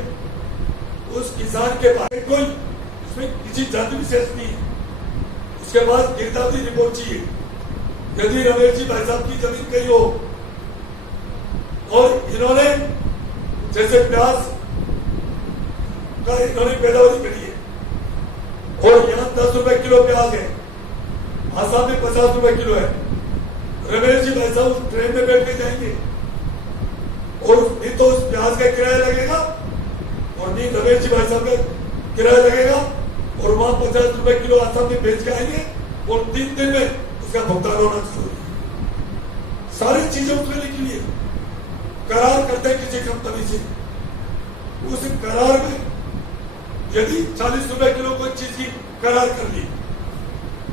उस किसान के बारे में कोई उसमें किसी जाति विशेष नहीं है, उसके बाद गिरदावरी रिपोर्ट चाहिए। यदि रमेश जी भाई साहब की जमीन कहीं हो और इन्होंने जैसे प्याज का इन्होंने पैदावारी करी है और यहाँ 10 रुपए किलो प्याज है, आसाम में 50 रुपए किलो है, रमेश जी भाई साहब उस ट्रेन में बैठ के जाएंगे और नहीं तो उस प्याज का किराया लगेगा और नहीं रमेश जी भाई साहब का किराया लगेगा और वहां 50 रुपए किलो आसाम में बेच के आएंगे और 3 दिन में उसका भुगतान होना जरूरी है। सारी चीजें उसमें लिखी है। करार करते हैं किसी कंपनी से, उस करार में यदि 40 रुपए किलो कोई चीज की करार कर ली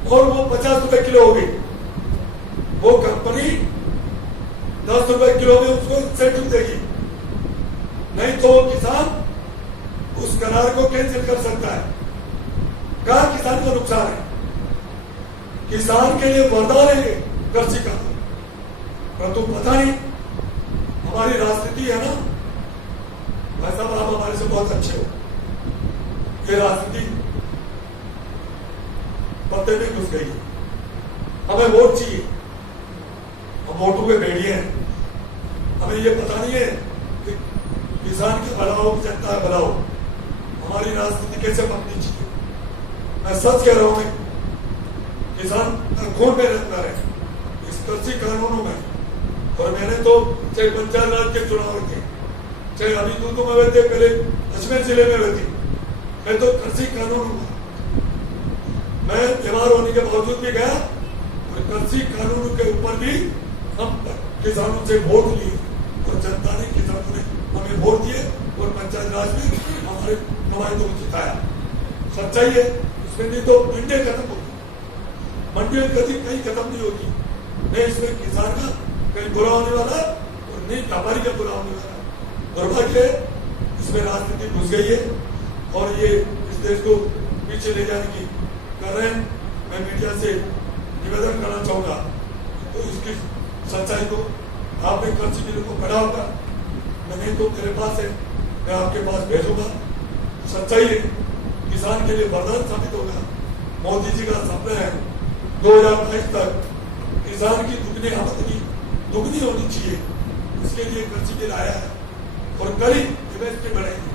और वो 50 रुपए किलो हो गई, वो कंपनी 10 रुपए किलो में उसको इंसेंटिव देगी, नहीं तो वो किसान उस करार को कैंसिल कर सकता है। कहा किसान को नुकसान है, किसान के लिए वरदान है कृषि कानून, परंतु पता नहीं हमारी राजनीति है ना भाई साहब, आप हमारे से बहुत अच्छे हो, ये राजनीति पत्ते में घुस गई। हमें वोट चाहिए, हम वोटों के भेड़िए हैं। हमें ये पता नहीं है कि किसान की भलाओ की जनता है भलाओ, हमारी राजनीति कैसे बननी चाहिए। मैं सच कह रहा हूं, किसान खून में रहता है इस कृषि कानूनों में। और मैंने तो चाहे पंचायत राज के चुनाव थे, चाहे अभी दूधू में हुए थे, पहले अजमेर जिले में हुए थे, मैं तो कृषि कानून हुआ, मैं बीमार होने के बावजूद भी गया और कृषि कानून के ऊपर भी हम किसानों से वोट लिए और जनता ने किसानों ने हमें वोट दिए और पंचायत राज में हमारे नुमाइंदों को जिताया। सच्चाई है, इसमें नहीं तो मंडियां खत्म होगी, मंडियां कहीं खत्म नहीं होगी, नहीं इसमें किसान का कहीं बुरा होने वाला और नहीं व्यापारी का बुरा होने वाला। दुर्भाग्य है इसमें राजनीति घुस गई है और ये इस देश को पीछे ले जाने की कर रहे हैं। मैं मीडिया से निवेदन करना चाहूंगा तो इसकी सच्चाई को आपने कृषि बिल को पढ़ा होगा, नहीं तो मेरे पास है, मैं आपके पास भेजूंगा। सच्चाई है, किसान के लिए वरदान साबित होगा। मोदी जी का सपना है 2022 तक किसान की दुगनी आमदनी दुगनी होनी चाहिए, इसके लिए कृषि बिल आया है और करी एमएसपी बढ़ाएगी,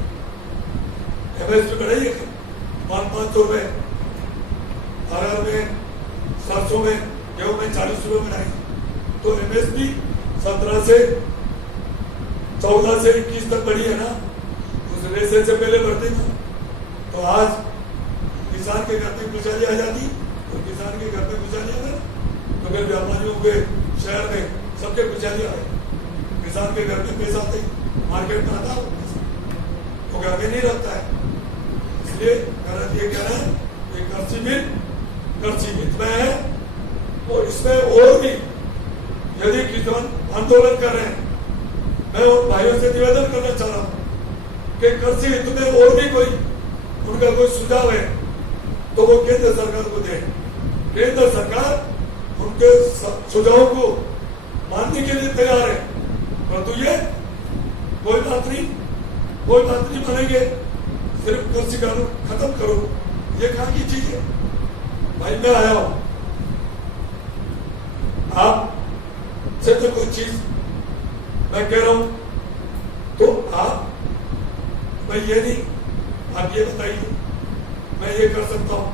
एमएसपी बढ़ाइए 500 रुपए, अरहर में 700 में, गेहूं में 40 रुपए बढ़ाएगी, तो एमएसपी 17 से 14 से 21 तक बढ़ी है ना, उस रेसे से पहले बढ़ती ना, तो आज किसान के घर में खुशहाली आ जाती और किसान के घर में खुशहाली आ गई तो फिर व्यापारियों के शहर में सबके खुशहाली आए। किसान के घर में पैसा आते मार्केट में आता वो आगे नहीं रखता है। इसलिए ये कह रहे हैं कि कृषि बिल में है और इसमें और भी यदि किसान आंदोलन कर रहे हैं, मैं उन भाइयों से निवेदन करना चाह रहा हूं कि कृषि हित में और भी कोई उनका कोई सुझाव है तो वो केंद्र सरकार को दें। केंद्र सरकार उनके सुझावों को मानने के लिए तैयार है, परंतु ये कोई बात नहीं मानेंगे, सिर्फ कृषि कानून खत्म करो, ये कहाँ की चीज है भाई। मैं आया हूं, आप से तो कोई चीज मैं कह रहा हूं तो आप, मैं ये नहीं, आप ये बताइए मैं ये कर सकता हूं,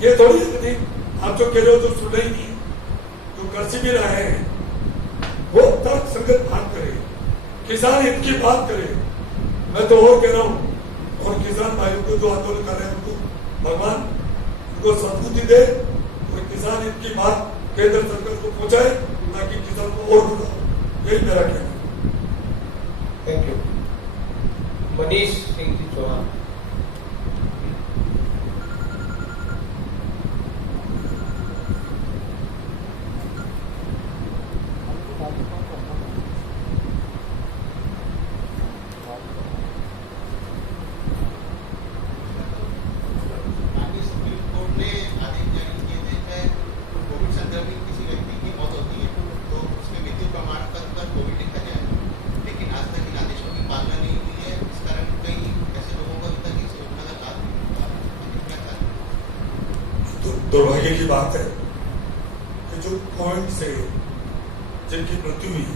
ये थोड़ी है नहीं। आप जो कह रहे हो तो सुन ही नहीं, जो कृषि भी रहे हैं वो तर्क संगत बात करे, किसान हित की बात करे। मैं तो और कह रहा हूं, और किसान भाइयों को जो आंदोलन कर रहे हैं उनको भगवान उनको सद्बुद्धि दे और किसान हित की बात केंद्र सरकार को पहुंचाए ताकि किसान को और होगा। यही मेरा कहना है। Thank you. Manish Singh ji Chauhan. Supreme court ने आदेश जारी किए थे कि कोविड संक्रमित किसी व्यक्ति की मौत होती है तो उसके मृत्यु प्रमाण पत्र पर कोविड लिखा जाएगा, लेकिन आज तक इन आदेशों की पालना नहीं हुई है। इस कारण कई ऐसे लोगों को अभी तक इस योजना का लाभ नहीं मिला। दुर्भाग्य की बात है कि जो कोविड से जिनकी मृत्यु हुई,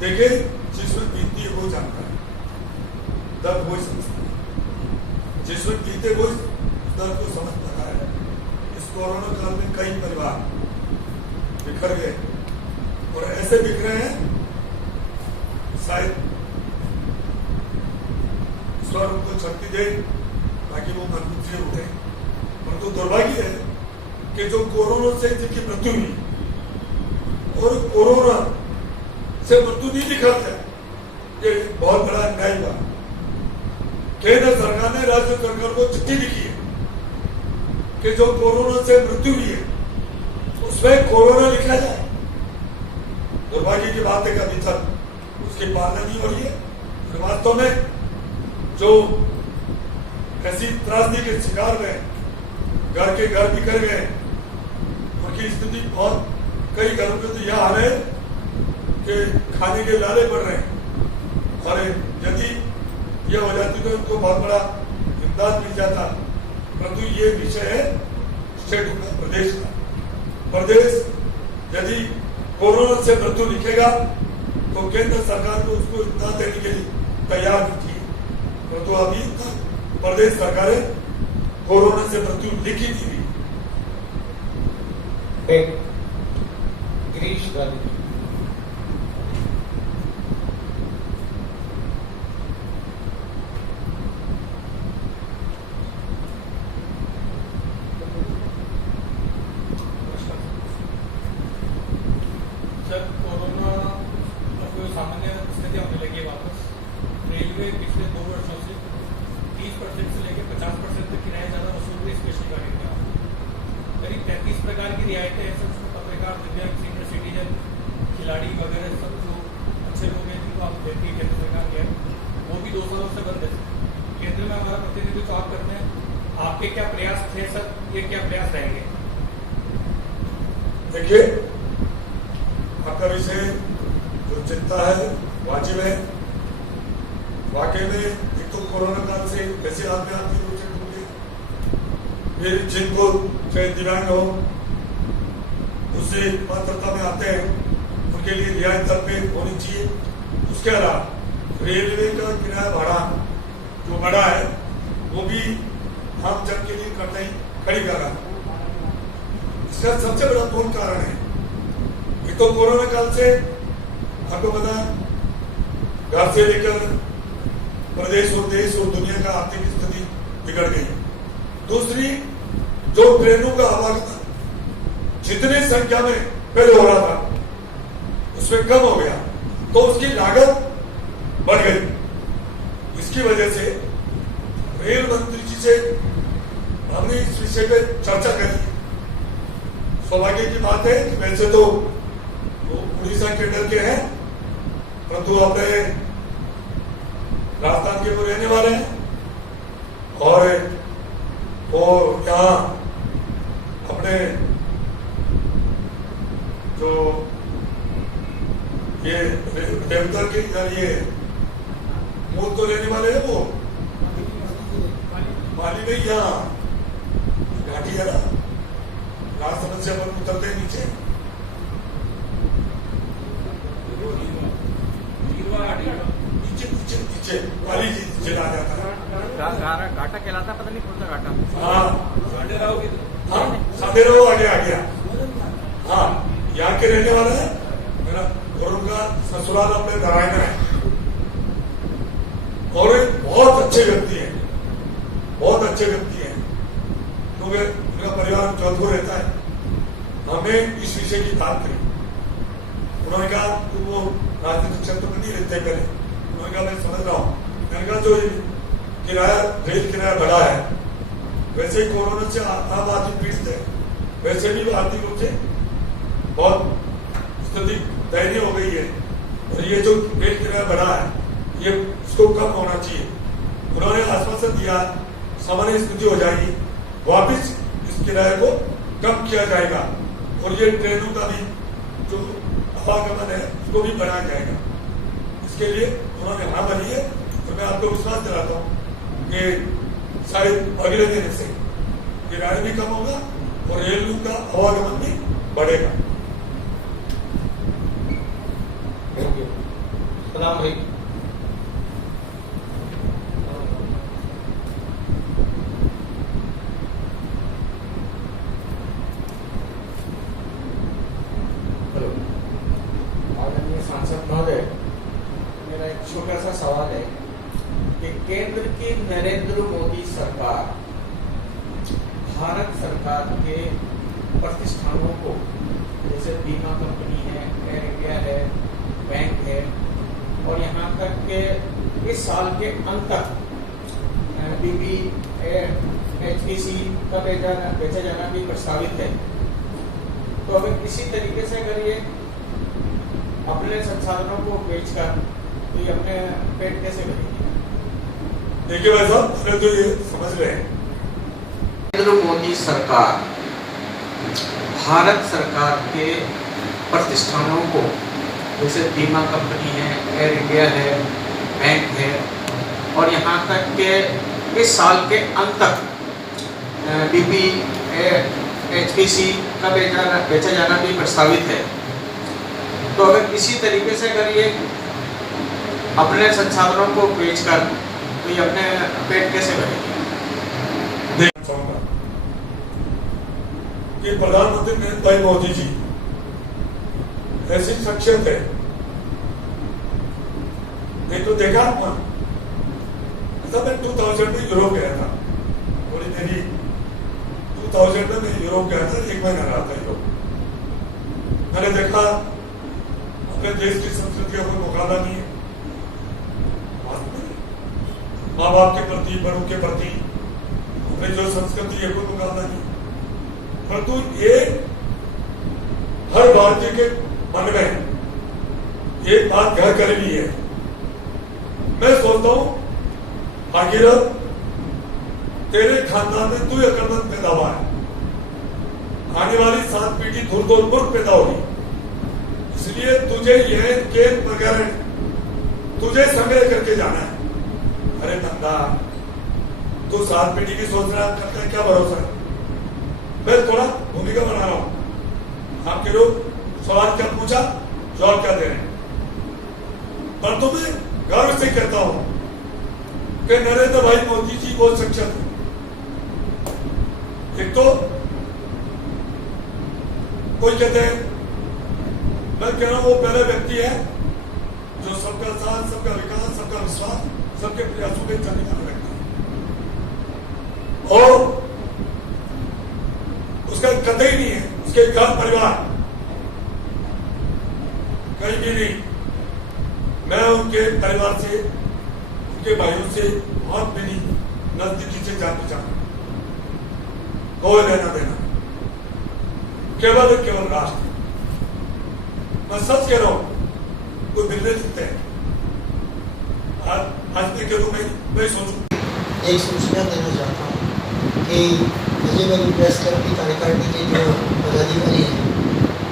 देखिए जिसमें बीतती है वो जानता है, दर्द वो समझता है, जिसमें बीते वो दर्द को समझ पाता है। इस कोरोना काल में कई परिवार बिखर गए और ऐसे बिखरे हैं शायद ईश्वर उनको शक्ति दे ताकि वो मजबूत से उठे। परंतु दुर्भाग्य है कि जो कोरोना से जिनकी मृत्यु हुई और कोरोना से मृत्यु नहीं लिखा गया, ये बहुत बड़ा अन्याय हुआ। केंद्र सरकार ने राज्य सरकार को चिट्ठी लिखी है कि जो कोरोना से मृत्यु हुई है उसमें कोरोना लिखा जाए। दुर्भाग्य की बात है कि अभी तक उसकी पालना नहीं हो रही है। वास्तव में जो ऐसी त्रासदी के शिकार हुए, घर के घर बिखर गए, उनकी स्थिति बहुत, कई घरों में तो यह आ रहे कि खाने के लाले पड़ रहे हैं और यदि यह हो जाती तो उनको बहुत बड़ा इमदाद मिल जाता। परंतु ये विषय है स्टेट का, प्रदेश का। प्रदेश यदि कोरोना से मृत्यु लिखेगा तो केंद्र सरकार को उसको इमदाद देने के लिए तैयार नहीं थी, परंतु अभी तक प्रदेश सरकारें कोरोना से मृत्यु लिखी थी। गिरीश गांधी। सर, कोरोना अब सामान्य स्थिति होने लगी है वापस। रेलवे पिछले 2 वर्षों से 30% से लेकर 50% तक किराया ज़्यादा वसूल हुई स्पेशल गाड़ी का। करीब 33 प्रकार की रियायतें हैं सब, पत्रकार, दिव्यांग, सीनियर सिटीजन, खिलाड़ी वगैरह सब जो अच्छे लोग हैं जिनको आप देती है केंद्र सरकार के, वो भी 2 सालों से बंद है। केंद्र में हमारा प्रतिनिधित्व आप करते हैं, आपके क्या प्रयास थे सर, ये क्या प्रयास रहेंगे? देखिए, आपका विषय जो चिंता है वाजिब है। वाकई में एक तो कोरोना काल से ऐसे आदमी आपकी रोचक होंगे, फिर जिनको चाहे दिव्यांग हो उससे पात्रता में आते हैं, उनके लिए रियायत दर पे होनी चाहिए। उसके अलावा रेलवे का किराया भाड़ा जो बढ़ा है वो भी आम जन के लिए कठिनाई खड़ी कर रहा है। इसका सबसे बड़ा 2 कारण है। एक तो कोरोना काल से आपको पता, घर से लेकर प्रदेश और देश और दुनिया का आर्थिक स्थिति बिगड़ गई। दूसरी, जो ट्रेनों का आवागमन जितनी संख्या में पहले हो रहा था उसमें कम हो गया, तो उसकी लागत बढ़ गई। इसकी वजह से रेल मंत्री जी से हमने इस विषय पे चर्चा करी। सौभाग्य की बात है कि वैसे तो वो उड़ीसा केडर के हैं, परंतु अपने राजस्थान के वो रहने वाले हैं और वो यहाँ अपने जो ये देवता के ये मूल तो लेने वाले हैं, वो माली में यहाँ घाटी है ना, राजस्थान से अपन उतरते हैं नीचे, नीचे नीचे नीचे वाली जिला जाता है, घाटा कहलाता, पता नहीं कौन सा घाटा। हाँ साडेराव आगे आ गया। हाँ यहाँ के रहने वाला है मेरा, और उनका ससुराल अपने नारायण है और एक बहुत अच्छे व्यक्ति है, बहुत अच्छे व्यक्ति है, क्योंकि उनका परिवार जोधपुर रहता है। हमें इस विषय की बात करी, उन्होंने कहा कि वो राजनीतिक क्षेत्र में नहीं रहते पहले, उन्होंने कहा मैं समझ रहा हूँ, मैंने कहा जो किराया रेल किराया बढ़ा है, वैसे ही कोरोना से आम आदमी पीड़ित है, वैसे भी आर्थिक रूप से बहुत स्थिति दयनीय हो गई है, और ये जो रेल किराया बढ़ा है ये इसको कम होना चाहिए। उन्होंने आश्वासन दिया सामान्य स्थिति हो जाएगी, वापिस इस किराए को कम किया जाएगा और ये ट्रेनों का भी जो आवागमन है उसको भी बढ़ाया जाएगा। इसके लिए उन्होंने हाँ भरी है, तो मैं आपको विश्वास दिलाता हूँ कि शायद अगले दिन से किराया भी कम होगा और रेल का आवागमन भी बढ़ेगा। सलाम भाई। हेलो, आदरणीय सांसद महोदय, मेरा एक छोटा सा सवाल है कि केंद्र की नरेंद्र मोदी सरकार भारत सरकार के प्रतिष्ठानों को, जैसे बीमा कंपनी है, एयर इंडिया है, बैंक है, और यहाँ तक के इस साल के अंत तक बीपी एचपीसी का बेचा जाना भी प्रस्तावित है। तो अगर इसी तरीके से अगर ये अपने संसाधनों को बेचकर तो ये अपने पेट कैसे भरेंगे? देखिए भाई साहब, पहले तो ये समझ रहे हैं, नरेंद्र मोदी सरकार भारत सरकार के प्रतिष्ठानों को, जैसे बीमा कंपनी है, एयर इंडिया है, बैंक है, और यहाँ तक के इस साल के अंत तक बीपी एचपीसी का बेचा जाना भी प्रस्तावित है। तो अगर इसी तरीके से अगर ये अपने संसाधनों को बेचकर तो ये अपने पेट कैसे भरेंगे? देखना चाहूंगा कि प्रधानमंत्री नरेंद्र भाई मोदी जी ऐसी शख्सियत है, नहीं तो देखा आपने, मैं 2000 में यूरोप गया था, थोड़ी देरी 2000 में मैं यूरोप गया था, 1 महीना रहा था यूरोप। मैंने देखा अपने देश की संस्कृति का कोई मुकाबला नहीं है, माँ बाप के प्रति, बड़ों के प्रति अपनी जो संस्कृति है कोई मुकाबला नहीं, परंतु ये हर भारतीय के मन में एक बात घर कर ली है। मैं सोचता हूं भागीरथ, तेरे खानदान में तू अकलमंद पैदा हुआ है, आने वाली 7 पीढ़ी धुरधुर मूर्ख पैदा होगी, इसलिए तुझे यह केन वगैरह तुझे संग्रह करके जाना है। अरे नंदा, तू 7 पीढ़ी की सोच रहा है, क्या भरोसा है? मैं थोड़ा भूमिका बना रहा हूं, आपके लोग सवाल क्या पूछा, जवाब क्या दे रहे हैं, पर तो मैं गर्व से कहता हूं कि नरेंद्र भाई मोदी जी वो शख्सियत है। एक तो कोई कहते हैं, मैं कह रहा हूं वो पहला व्यक्ति है जो सबका साथ, सबका विकास, सबका विश्वास, सबके प्रयासों में चलने वाला व्यक्ति है, और उसका कतई नहीं है, उसके घर परिवार कहीं भी नहीं। मैं उनके परिवार से, उनके भाइयों से बहुत मेरी नजदीकी से जान पहचान, कोई लेना देना, केवल राष्ट्र। मैं सच कह रहा हूं, कोई मिलने दिखते हैं आज मैं कह दूं, मैं सोचूं। एक सूचना देना चाहता हूँ कि अजय मेरी प्रेस क्लब की कार्यकारिणी के जो पदाधिकारी हैं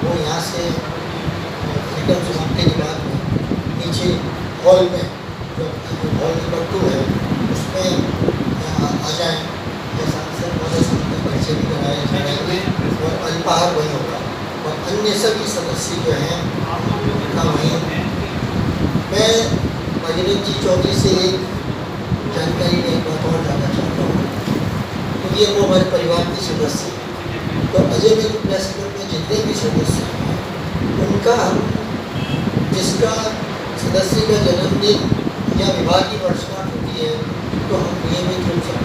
वो यहाँ से कार्यक्रम समाप्ति के बाद में नीचे हॉल में जो हॉल नंबर 2 है उसमें आ जाएँ। सांसद महोदय से परिचय भी कराया जाएगा और अल्पाहार वहीं होगा और अन्य सभी सदस्य जो हैं उनका वहीं। मैं भागीरथ जी चौधरी से एक जानकारी में एक बात और जानना चाहता हूँ, क्योंकि वो हमारे परिवार के सदस्य हैं। तो अजय मेरी प्रेस क्लब में जितने भी सदस्य हैं उनका हम जिसका सदस्य का जन्मदिन या विवाह की वर्षगांठ होती है तो हम नियमित रूप से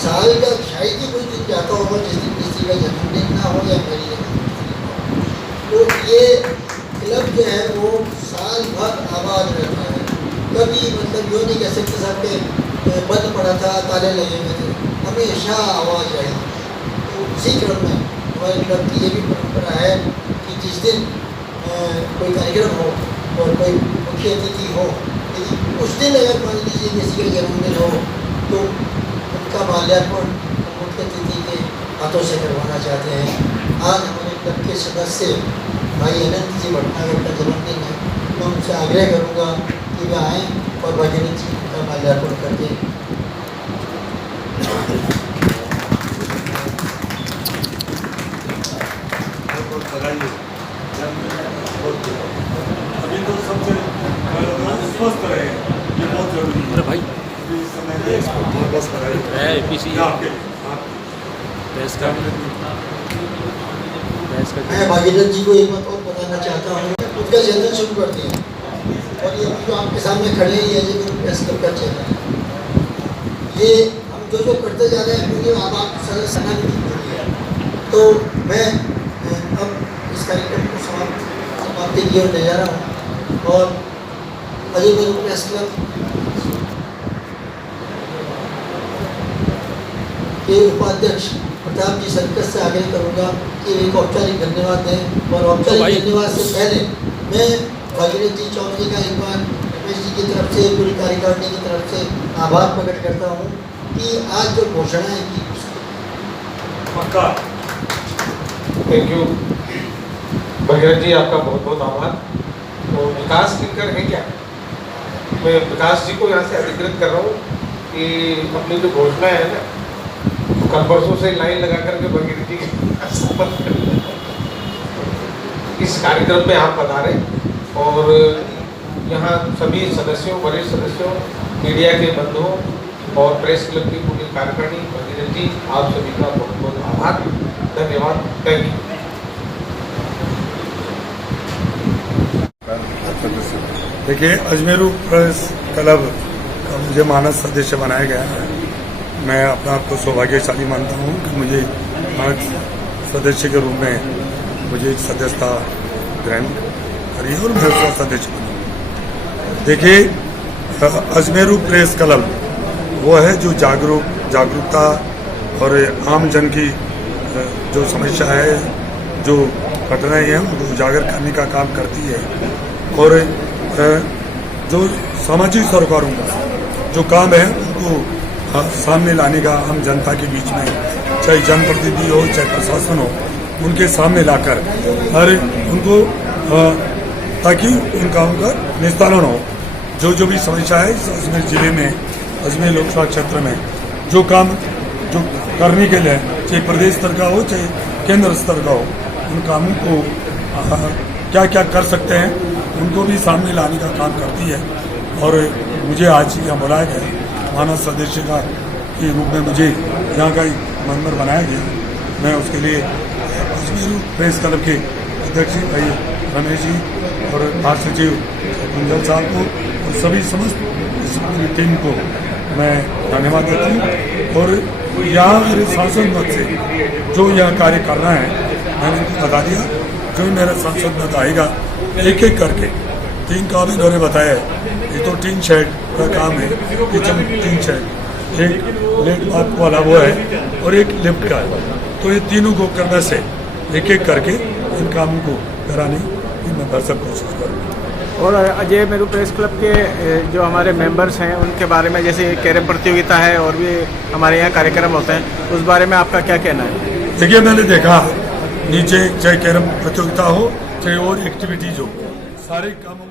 साल का शायद ही कोई दिन जाता होगा जिस दिन किसी का जन्मदिन ना हो या मेरी जन्मदिन। तो ये क्लब जो है वो साल भर आबाद रहता है। कभी मतलब यूँ नहीं कह सकते साहब के बंद पड़ा था, ताले लगे हुए थे, हमेशा आवाज़ आई। तो उसी क्रम में हमारे क्लब की ये भी परंपरा है कि जिस दिन कोई कार्यक्रम हो और कोई मुख्य अतिथि हो, यदि उस दिन अगर मान लीजिए किसी का जन्मदिन हो तो उनका माल्यार्पण मुख्य अतिथि के हाथों से करवाना चाहते हैं। आज हमारे क्लब के सदस्य भाई अनंत जी भटनागर का जन्मदिन है। मैं उनसे आग्रह करूँगा कि वे आएँ और भागीरथ जी का माल्यार्पण करके अभी तो सबसे स्वस्थ रहे, ये बहुत जरूरी है भाई। इस समय मैं भागीरथ जी को एक बात और बताना चाहता हूँ। उनका चैनल शुरू करते हैं और ये जो आपके सामने खड़े हैं ये जो प्रेस क्लब का चैनल है, ये हम जो करते जा रहे हैं क्योंकि अब आप सना भी तो मैं अब इस कार्यक्रम को समाप्ति की ओर ले जा रहा हूँ और अजय मेरू प्रेस क्लब के उपाध्यक्ष प्रताप जी सर्कस से आग्रह करूँगा कि एक औपचारिक धन्यवाद दें। और औपचारिक धन्यवाद से पहले मैं भागीरथ जी चौधरी का एक बार रमेश जी की तरफ से, पूरी कार्यकारिणी की तरफ से आभार प्रकट करता हूँ कि आज जो घोषणाएं की पक्का। थैंक यू भागीरथ जी, आपका बहुत बहुत आभार। तो विकास स्पीकर है क्या? मैं विकास जी को यहाँ से अधिकृत कर रहा हूँ कि अपनी जो घोषणा है ना, कल परसों से लाइन लगा करके भागीरथ जी इस कार्यक्रम में आप पधारे और यहाँ सभी सदस्यों, वरिष्ठ सदस्यों, मीडिया के बंधुओं और प्रेस क्लब की पूरी कार्यकारिणी, भागीरथ जी आप सभी का बहुत बहुत आभार, धन्यवाद, थैंक यू। देखिए, अजमेरू प्रेस क्लब का मुझे मानद सदस्य बनाया गया है। मैं अपना आपको सौभाग्यशाली मानता हूँ कि मुझे आज सदस्य के रूप में मुझे सदस्यता ग्रहण करी और मैं उसका सदस्य बना। देखिए, अजमेरू प्रेस क्लब वो है जो जागरूकता और आम जन की जो समस्या है, जो घटनाएं हैं उनको उजागर करने का काम करती है और जो सामाजिक सरोकारों का जो काम है उनको सामने लाने का हम जनता के बीच में, चाहे जनप्रतिनिधि हो चाहे प्रशासन हो, उनके सामने लाकर और उनको ताकि उन कामों का निस्तारण हो। जो भी समस्या है अजमेर जिले में, अजमेर लोकसभा क्षेत्र में जो काम जो करने के लिए चाहे प्रदेश स्तर का हो चाहे केंद्र स्तर का हो, उन कामों को क्या क्या कर सकते हैं उनको भी सामने लाने का काम करती है। और मुझे आज यहाँ बुलाया गया मानद सदस्य का के रूप में, मुझे यहाँ का मेंबर बनाया गया। मैं उसके लिए अजमेरू प्रेस क्लब के अध्यक्ष भाई रमेश जी और महासचिव कुंजल साहब को और सभी समस्त इस पूरी टीम को मैं धन्यवाद देता हूँ। और यहाँ मेरे सांसद मत से जो यह कार्य करना है मैंने उनको बता दिया। जो मेरा सांसद मत आएगा एक एक करके 3 काम इन्होंने बताया है। ये तो टीन शेड का काम है, किचन टीन शेड, एक लेट बाथ वाला वो है और एक लिफ्ट का है। तो ये तीनों को करने से एक एक करके इन कामों को कराने की मैं भरसक कोशिश करूँगा। और अजय मेरू प्रेस क्लब के जो हमारे मेंबर्स हैं उनके बारे में, जैसे कैरम प्रतियोगिता है और भी हमारे यहाँ कार्यक्रम होते हैं, उस बारे में आपका क्या कहना है? देखिए, मैंने देखा नीचे चाहे कैरम प्रतियोगिता हो चाहे और एक्टिविटीज हो, सारे कामों